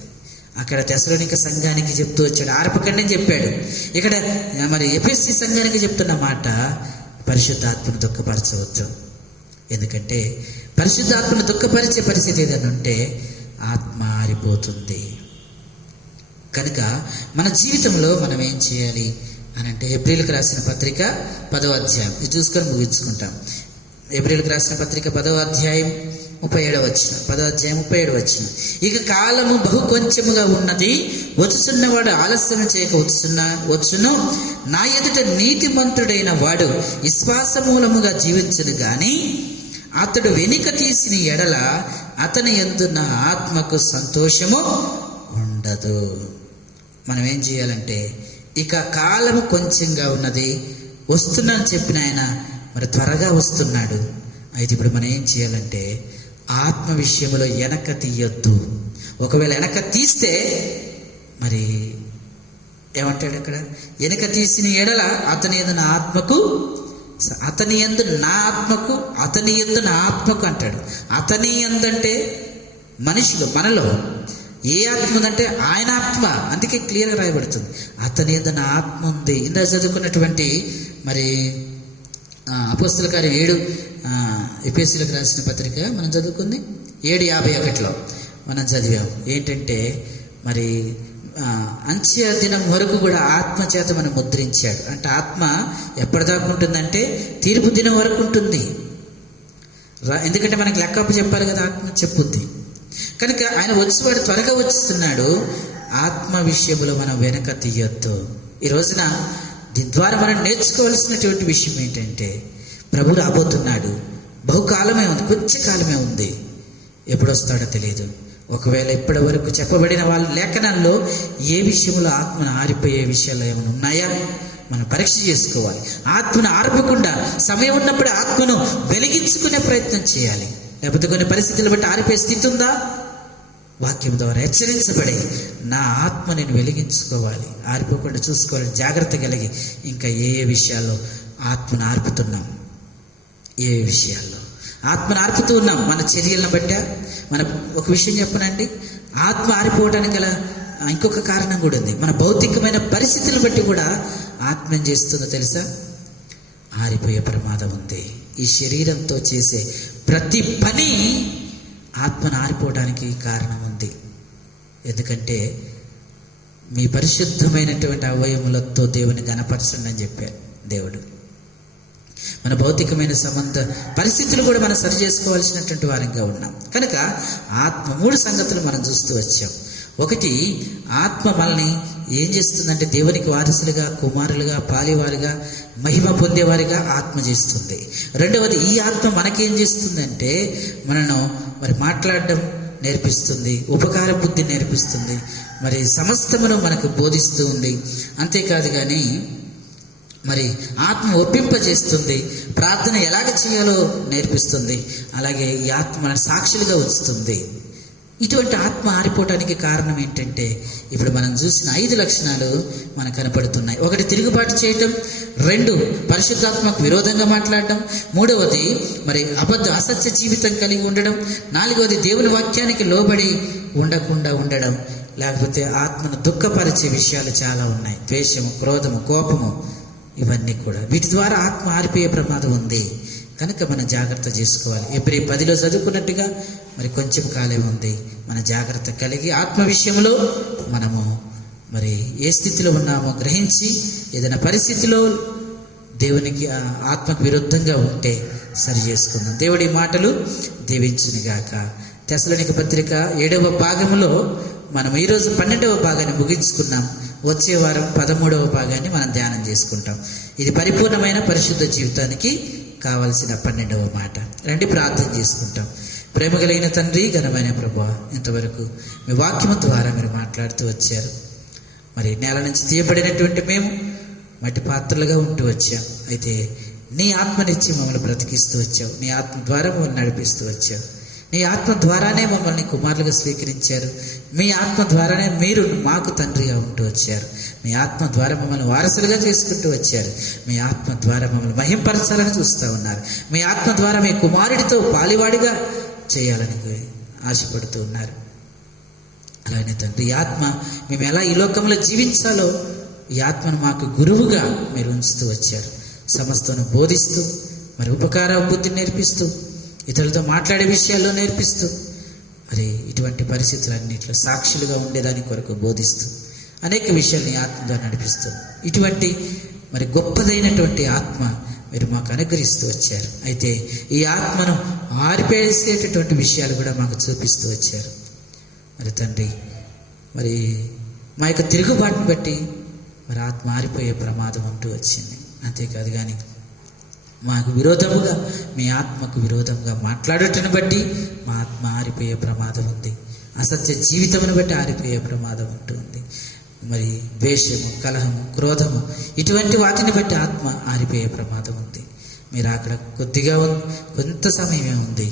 అక్కడ తెసలోనిక సంఘానికి చెప్తూ వచ్చాడు, ఆర్పకండి అని చెప్పాడు. ఇక్కడ మరి ఎఫెసీ సంఘానికి చెప్తున్న మాట, పరిశుద్ధాత్మను దుఃఖపరచవద్దు. ఎందుకంటే పరిశుద్ధాత్మను దుఃఖపరిచే పరిస్థితి ఏదైనా ఉంటే ఆత్మ ఆరిపోతుంది. కనుక మన జీవితంలో మనం ఏం చేయాలి అని అంటే ఏప్రిల్కి రాసిన పత్రిక 10వ అధ్యాయం ఇది చూసుకొని ముగించుకుంటాం. ఏప్రిల్కి రాసిన పత్రిక 10వ అధ్యాయం 37వ వచనం, 10వ అధ్యాయం 37వ వచనం. ఇక కాలము బహు కొంచెముగా ఉన్నది, వచ్చుచున్నవాడు ఆలస్యం చేయక వచ్చును. నా ఎదుట నీతిమంతుడైన వాడు విశ్వాస మూలముగా జీవించును గాని అతడు వెనుక తీసిన ఎడల అతని యందు నా ఆత్మకు సంతోషము ఉండదు. మనం ఏం చేయాలంటే ఇక కాలము కొంచెంగా ఉన్నది, వస్తున్నాను చెప్పిన ఆయన మరి త్వరగా వస్తున్నాడు. అయితే ఇప్పుడు మనం ఏం చేయాలంటే ఆత్మ విషయంలో వెనక తీయొద్దు. ఒకవేళ వెనక తీస్తే మరి ఏమంటాడు అక్కడ? వెనుక తీసిన ఎడల అతని యందు నా ఆత్మకు, అతని యందు నా ఆత్మకు, అతని యందు నా ఆత్మకు అంటాడు. అతని యందంటే మనుషులు, మనలో ఏ ఆత్మ ఉందంటే ఆయన ఆత్మ. అందుకే క్లియర్గా రాయబడుతుంది, అతని యందు నా ఆత్మ ఉంది. ఇందా చదువుకున్నటువంటి మరి అపోస్తల కార్యం 7 ఎఫెసీయులకు రాసిన పత్రిక మనం చదువుకుంది 7:51 మనం చదివాం. ఏంటంటే మరి అంత్య దినం వరకు కూడా ఆత్మ చేత మనం ముద్రించాడు. అంటే ఆత్మ ఎప్పటిదాకా ఉంటుందంటే తీర్పు దినం వరకు ఉంటుంది. ఎందుకంటే మనకి లెక్కపు చెప్పాలి కదా, ఆత్మ చెప్పుద్ది. కనుక ఆయన వచ్చేవాడు త్వరగా వచ్చిస్తున్నాడు. ఆత్మ విషయంలో మనం వెనక తీయొద్దు. ఈ రోజున దీని ద్వారా మనం నేర్చుకోవాల్సినటువంటి విషయం ఏంటంటే, ప్రభు రాబోతున్నాడు. బహుకాలమే ఉంది, కొంచెం కాలమే ఉంది. ఎప్పుడు వస్తాడో తెలియదు. ఒకవేళ ఇప్పటి వరకు చెప్పబడిన వాళ్ళ లేఖనాల్లో ఏ విషయంలో ఆత్మను ఆరిపోయే విషయాలు ఏమైనా ఉన్నాయా మనం పరీక్ష చేసుకోవాలి. ఆత్మను ఆర్పకుండా సమయం ఉన్నప్పుడు ఆత్మను వెలిగించుకునే ప్రయత్నం చేయాలి. లేకపోతే కొన్ని పరిస్థితులు బట్టి ఆరిపోయే స్థితి ఉందా? వాక్యం ద్వారా హెచ్చరించబడి నా ఆత్మ నేను వెలిగించుకోవాలి, ఆరిపోకుండా చూసుకోవాలి, జాగ్రత్త కలిగి ఇంకా ఏ విషయాల్లో ఆత్మను ఆర్పుతున్నాం, ఏ విషయాల్లో ఆత్మను ఆర్పుతూ ఉన్నాం. మన చర్యలను బట్టా. మన ఒక విషయం చెప్పనండి, ఆత్మ ఆరిపోవడానికి గల ఇంకొక కారణం కూడా ఉంది. మన భౌతికమైన పరిస్థితులను బట్టి కూడా ఆత్మ ఏం చేస్తుందో తెలుసా? ఆరిపోయే ప్రమాదం ఉంది. ఈ శరీరంతో చేసే ప్రతి పని ఆత్మను ఆరిపోవడానికి కారణం ఉంది. ఎందుకంటే మీ పరిశుద్ధమైనటువంటి అవయములతో దేవుని ఘనపరచండి అని చెప్పారు దేవుడు. మన భౌతికమైన సంబంధ పరిస్థితులు కూడా మనం సరి చేసుకోవాల్సినటువంటి వారంగా ఉన్నాం. కనుక ఆత్మ 3 సంగతులు మనం చూస్తూ వచ్చాం. ఒకటి, ఆత్మ మనల్ని ఏం చేస్తుందంటే దేవునికి వారసులుగా, కుమారులుగా, పాలివారిగా, మహిమ పొందేవారిగా ఆత్మ చేస్తుంది. రెండవది, ఈ ఆత్మ మనకేం చేస్తుందంటే మనను మరి మాట్లాడడం నేర్పిస్తుంది, ఉపకార బుద్ధి నేర్పిస్తుంది, మరి సమస్తమును మనకు బోధిస్తూ ఉంది. అంతేకాదు కానీ మరి ఆత్మ ఒప్పింపజేస్తుంది, ప్రార్థన ఎలాగ చేయాలో నేర్పిస్తుంది. అలాగే ఈ ఆత్మ మన సాక్షులుగా ఉంచుతుంది. ఇటువంటి ఆత్మ ఆరిపోవటానికి కారణం ఏంటంటే ఇప్పుడు మనం చూసిన 5 లక్షణాలు మనకు కనపడుతున్నాయి. ఒకటి, తిరుగుబాటు చేయటం. 2, పరిశుద్ధాత్మకు విరోధంగా మాట్లాడడం. 3వది మరి అసత్య జీవితం కలిగి ఉండడం. 4వది దేవుని వాక్యానికి లోబడి ఉండకుండా ఉండడం. లేకపోతే ఆత్మను దుఃఖపరిచే విషయాలు చాలా ఉన్నాయి. ద్వేషము, క్రోధము, కోపము, ఇవన్నీ కూడా. వీటి ద్వారా ఆత్మ ఆరిపోయే ప్రమాదం ఉంది. కనుక మనం జాగ్రత్త చేసుకోవాలి. ఎబ్రీ 10లో చదువుకున్నట్టుగా మరి కొంచెం కాలం ఉంది. మన జాగ్రత్త కలిగి ఆత్మ విషయంలో మనము మరి ఏ స్థితిలో ఉన్నామో గ్రహించి ఏదైనా పరిస్థితిలో దేవునికి ఆత్మకు విరుద్ధంగా ఉంటే సరి చేసుకుందాం. దేవుడి మాటలు దీవించునుగాక. తెస్సలోనిక పత్రిక 7వ భాగంలో మనం ఈరోజు 12వ భాగాన్ని ముగించుకున్నాం. వచ్చే వారం 13వ భాగాన్ని మనం ధ్యానం చేసుకుంటాం. ఇది పరిపూర్ణమైన పరిశుద్ధ జీవితానికి కావలసిన 12వ మాట. రండి ప్రార్థన చేసుకుంటాం. ప్రేమ కలిగిన తండ్రి, ఘనమైన ప్రభువా, ఇంతవరకు మీ వాక్యము ద్వారా మీరు మాట్లాడుతూ వచ్చారు. మరి నేల నుంచి తీయబడినటువంటి మేము మట్టి పాత్రలుగా ఉంటూ వచ్చాం. అయితే నీ ఆత్మనిచ్చి మమ్మల్ని బ్రతికిస్తూ వచ్చావు. నీ ఆత్మ ద్వారా మమ్మల్ని నడిపిస్తూ వచ్చావు. నీ ఆత్మ ద్వారానే మమ్మల్ని కుమారులుగా స్వీకరించారు. మీ ఆత్మ ద్వారానే మీరు మాకు తండ్రిగా ఉంటూ వచ్చారు. మీ ఆత్మ ద్వారా మమ్మల్ని వారసులుగా చేసుకుంటూ వచ్చారు. మీ ఆత్మ ద్వారా మమ్మల్ని మహింపరచాలని చూస్తూ ఉన్నారు. మీ ఆత్మ ద్వారా మీ కుమారుడితో పాలివాడిగా చేయాలని ఆశపడుతూ ఉన్నారు. అలానే తండ్రి, ఈ ఆత్మ మేము ఎలా ఈ లోకంలో జీవించాలో ఈ ఆత్మను మాకు గురువుగా మీరు ఉంచుతూ వచ్చారు. సమస్తను బోధిస్తూ మరి ఉపకార బుద్ధిని నేర్పిస్తూ ఇతరులతో మాట్లాడే విషయాల్లో నేర్పిస్తూ మరి ఇటువంటి పరిస్థితులన్నింటిలో సాక్షులుగా ఉండేదాని కొరకు బోధిస్తూ అనేక విషయాల్ని ఆత్మగా నడిపిస్తూ ఇటువంటి మరి గొప్పదైనటువంటి ఆత్మ మీరు మాకు అనుగ్రహిస్తూ వచ్చారు. అయితే ఈ ఆత్మను ఆరిపేసేటటువంటి విషయాలు కూడా మాకు చూపిస్తూ వచ్చారు. మరి తండ్రి, మరి మా యొక్క తిరుగుబాటును బట్టి మరి ఆత్మ ఆరిపోయే ప్రమాదం ఉంటూ వచ్చింది. అంతేకాదు కానీ మాకు విరోధముగా, మీ ఆత్మకు విరోధంగా మాట్లాడటను బట్టి మా ఆత్మ ఆరిపోయే ప్రమాదం ఉంది. అసత్య జీవితమును బట్టి ఆరిపోయే ప్రమాదం ఉంటుంది. మరి ద్వేషము, కలహము, క్రోధము, ఇటువంటి వాటిని బట్టి ఆత్మ ఆరిపోయే ప్రమాదం ఉంది. మీరు అక్కడ కొద్దిగా కొంత సమయమే ఉంది.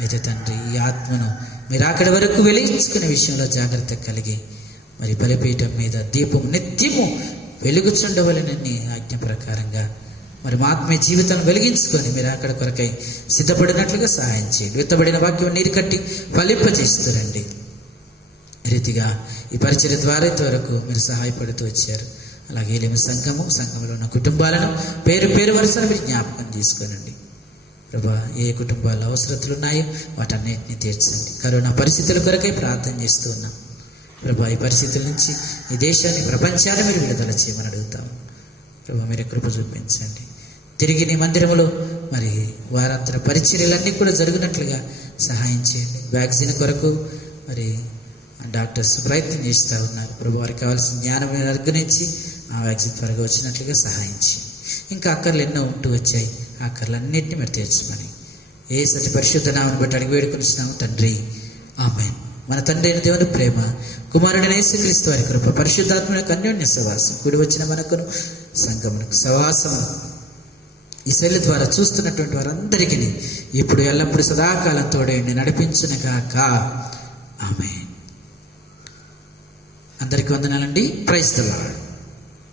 అయితే తండ్రి, ఈ ఆత్మను మీరు అక్కడి వరకు వెలిగించుకునే విషయంలో జాగ్రత్త కలిగి మరి బలిపీఠం మీద దీపం నిత్యము వెలుగుచుండవలెనని ఆజ్ఞ ప్రకారంగా మరి మా ఆత్మీయ జీవితాన్ని వెలిగించుకొని మీరు అక్కడ కొరకై సిద్ధపడినట్లుగా సహాయం చేయండి. విత్తబడిన వాక్యం నీరు కట్టి ఫలింపజేస్తురండి. రీతిగా ఈ పరిచర్య ద్వారా ఇంతవరకు మీరు సహాయపడుతూ వచ్చారు. అలాగే ఏలేమి సంఘంలో ఉన్న కుటుంబాలను పేరు పేరు వరుసను మీరు జ్ఞాపకం చేసుకోనండి. ప్రభా, ఏ కుటుంబాల్లో అవసరతలు ఉన్నాయో వాటన్నిటిని తీర్చండి. కరోనా పరిస్థితుల కొరకై ప్రార్థన చేస్తూ ఉన్నాం ప్రభా. ఈ పరిస్థితుల నుంచి ఈ దేశాన్ని, ప్రపంచాన్ని మీరు విడుదల చేయమని అడుగుతాం ప్రభా. మీరు కృప చూపించండి. తిరిగి నీ మందిరంలో మరి వారాంతర పరిచర్యలన్నీ కూడా జరిగినట్లుగా సహాయం చేయండి. వ్యాక్సిన్ కొరకు మరి డాక్టర్స్ ప్రయత్నం చేస్తూ ఉన్నారు ప్రభు. వారికి కావాల్సిన జ్ఞానం అనుగ్రహించి ఆ వ్యాక్సిన్ త్వరగా వచ్చినట్లుగా సహాయం చేయండి. ఇంకా అక్కర్లు ఎన్నో ఉంటూ వచ్చాయి. ఆ అక్కర్లన్నింటినీ మీరు తీర్చమని ఏ సతి పరిశుద్ధ నామను బట్టి అడిగి వేడుకొనిస్తున్నాము తండ్రి, ఆమేన్. మన తండ్రి అయిన దేవుని ప్రేమ, కుమారుడైన యేసుక్రీస్తు వారి కృప, పరిశుద్ధాత్మ యొక్క అన్యోన్య సహవాసం, కూడి వచ్చిన మనకును సంఘమునకు సహవాసం ఈ శైలి ద్వారా చూస్తున్నటువంటి వారందరికీ ఇప్పుడు ఎల్లప్పుడూ సదాకాలం తోడేండి నడిపించునుగాక. ఆమేన్. అందరికీ వందనాలండి. Praise the lord.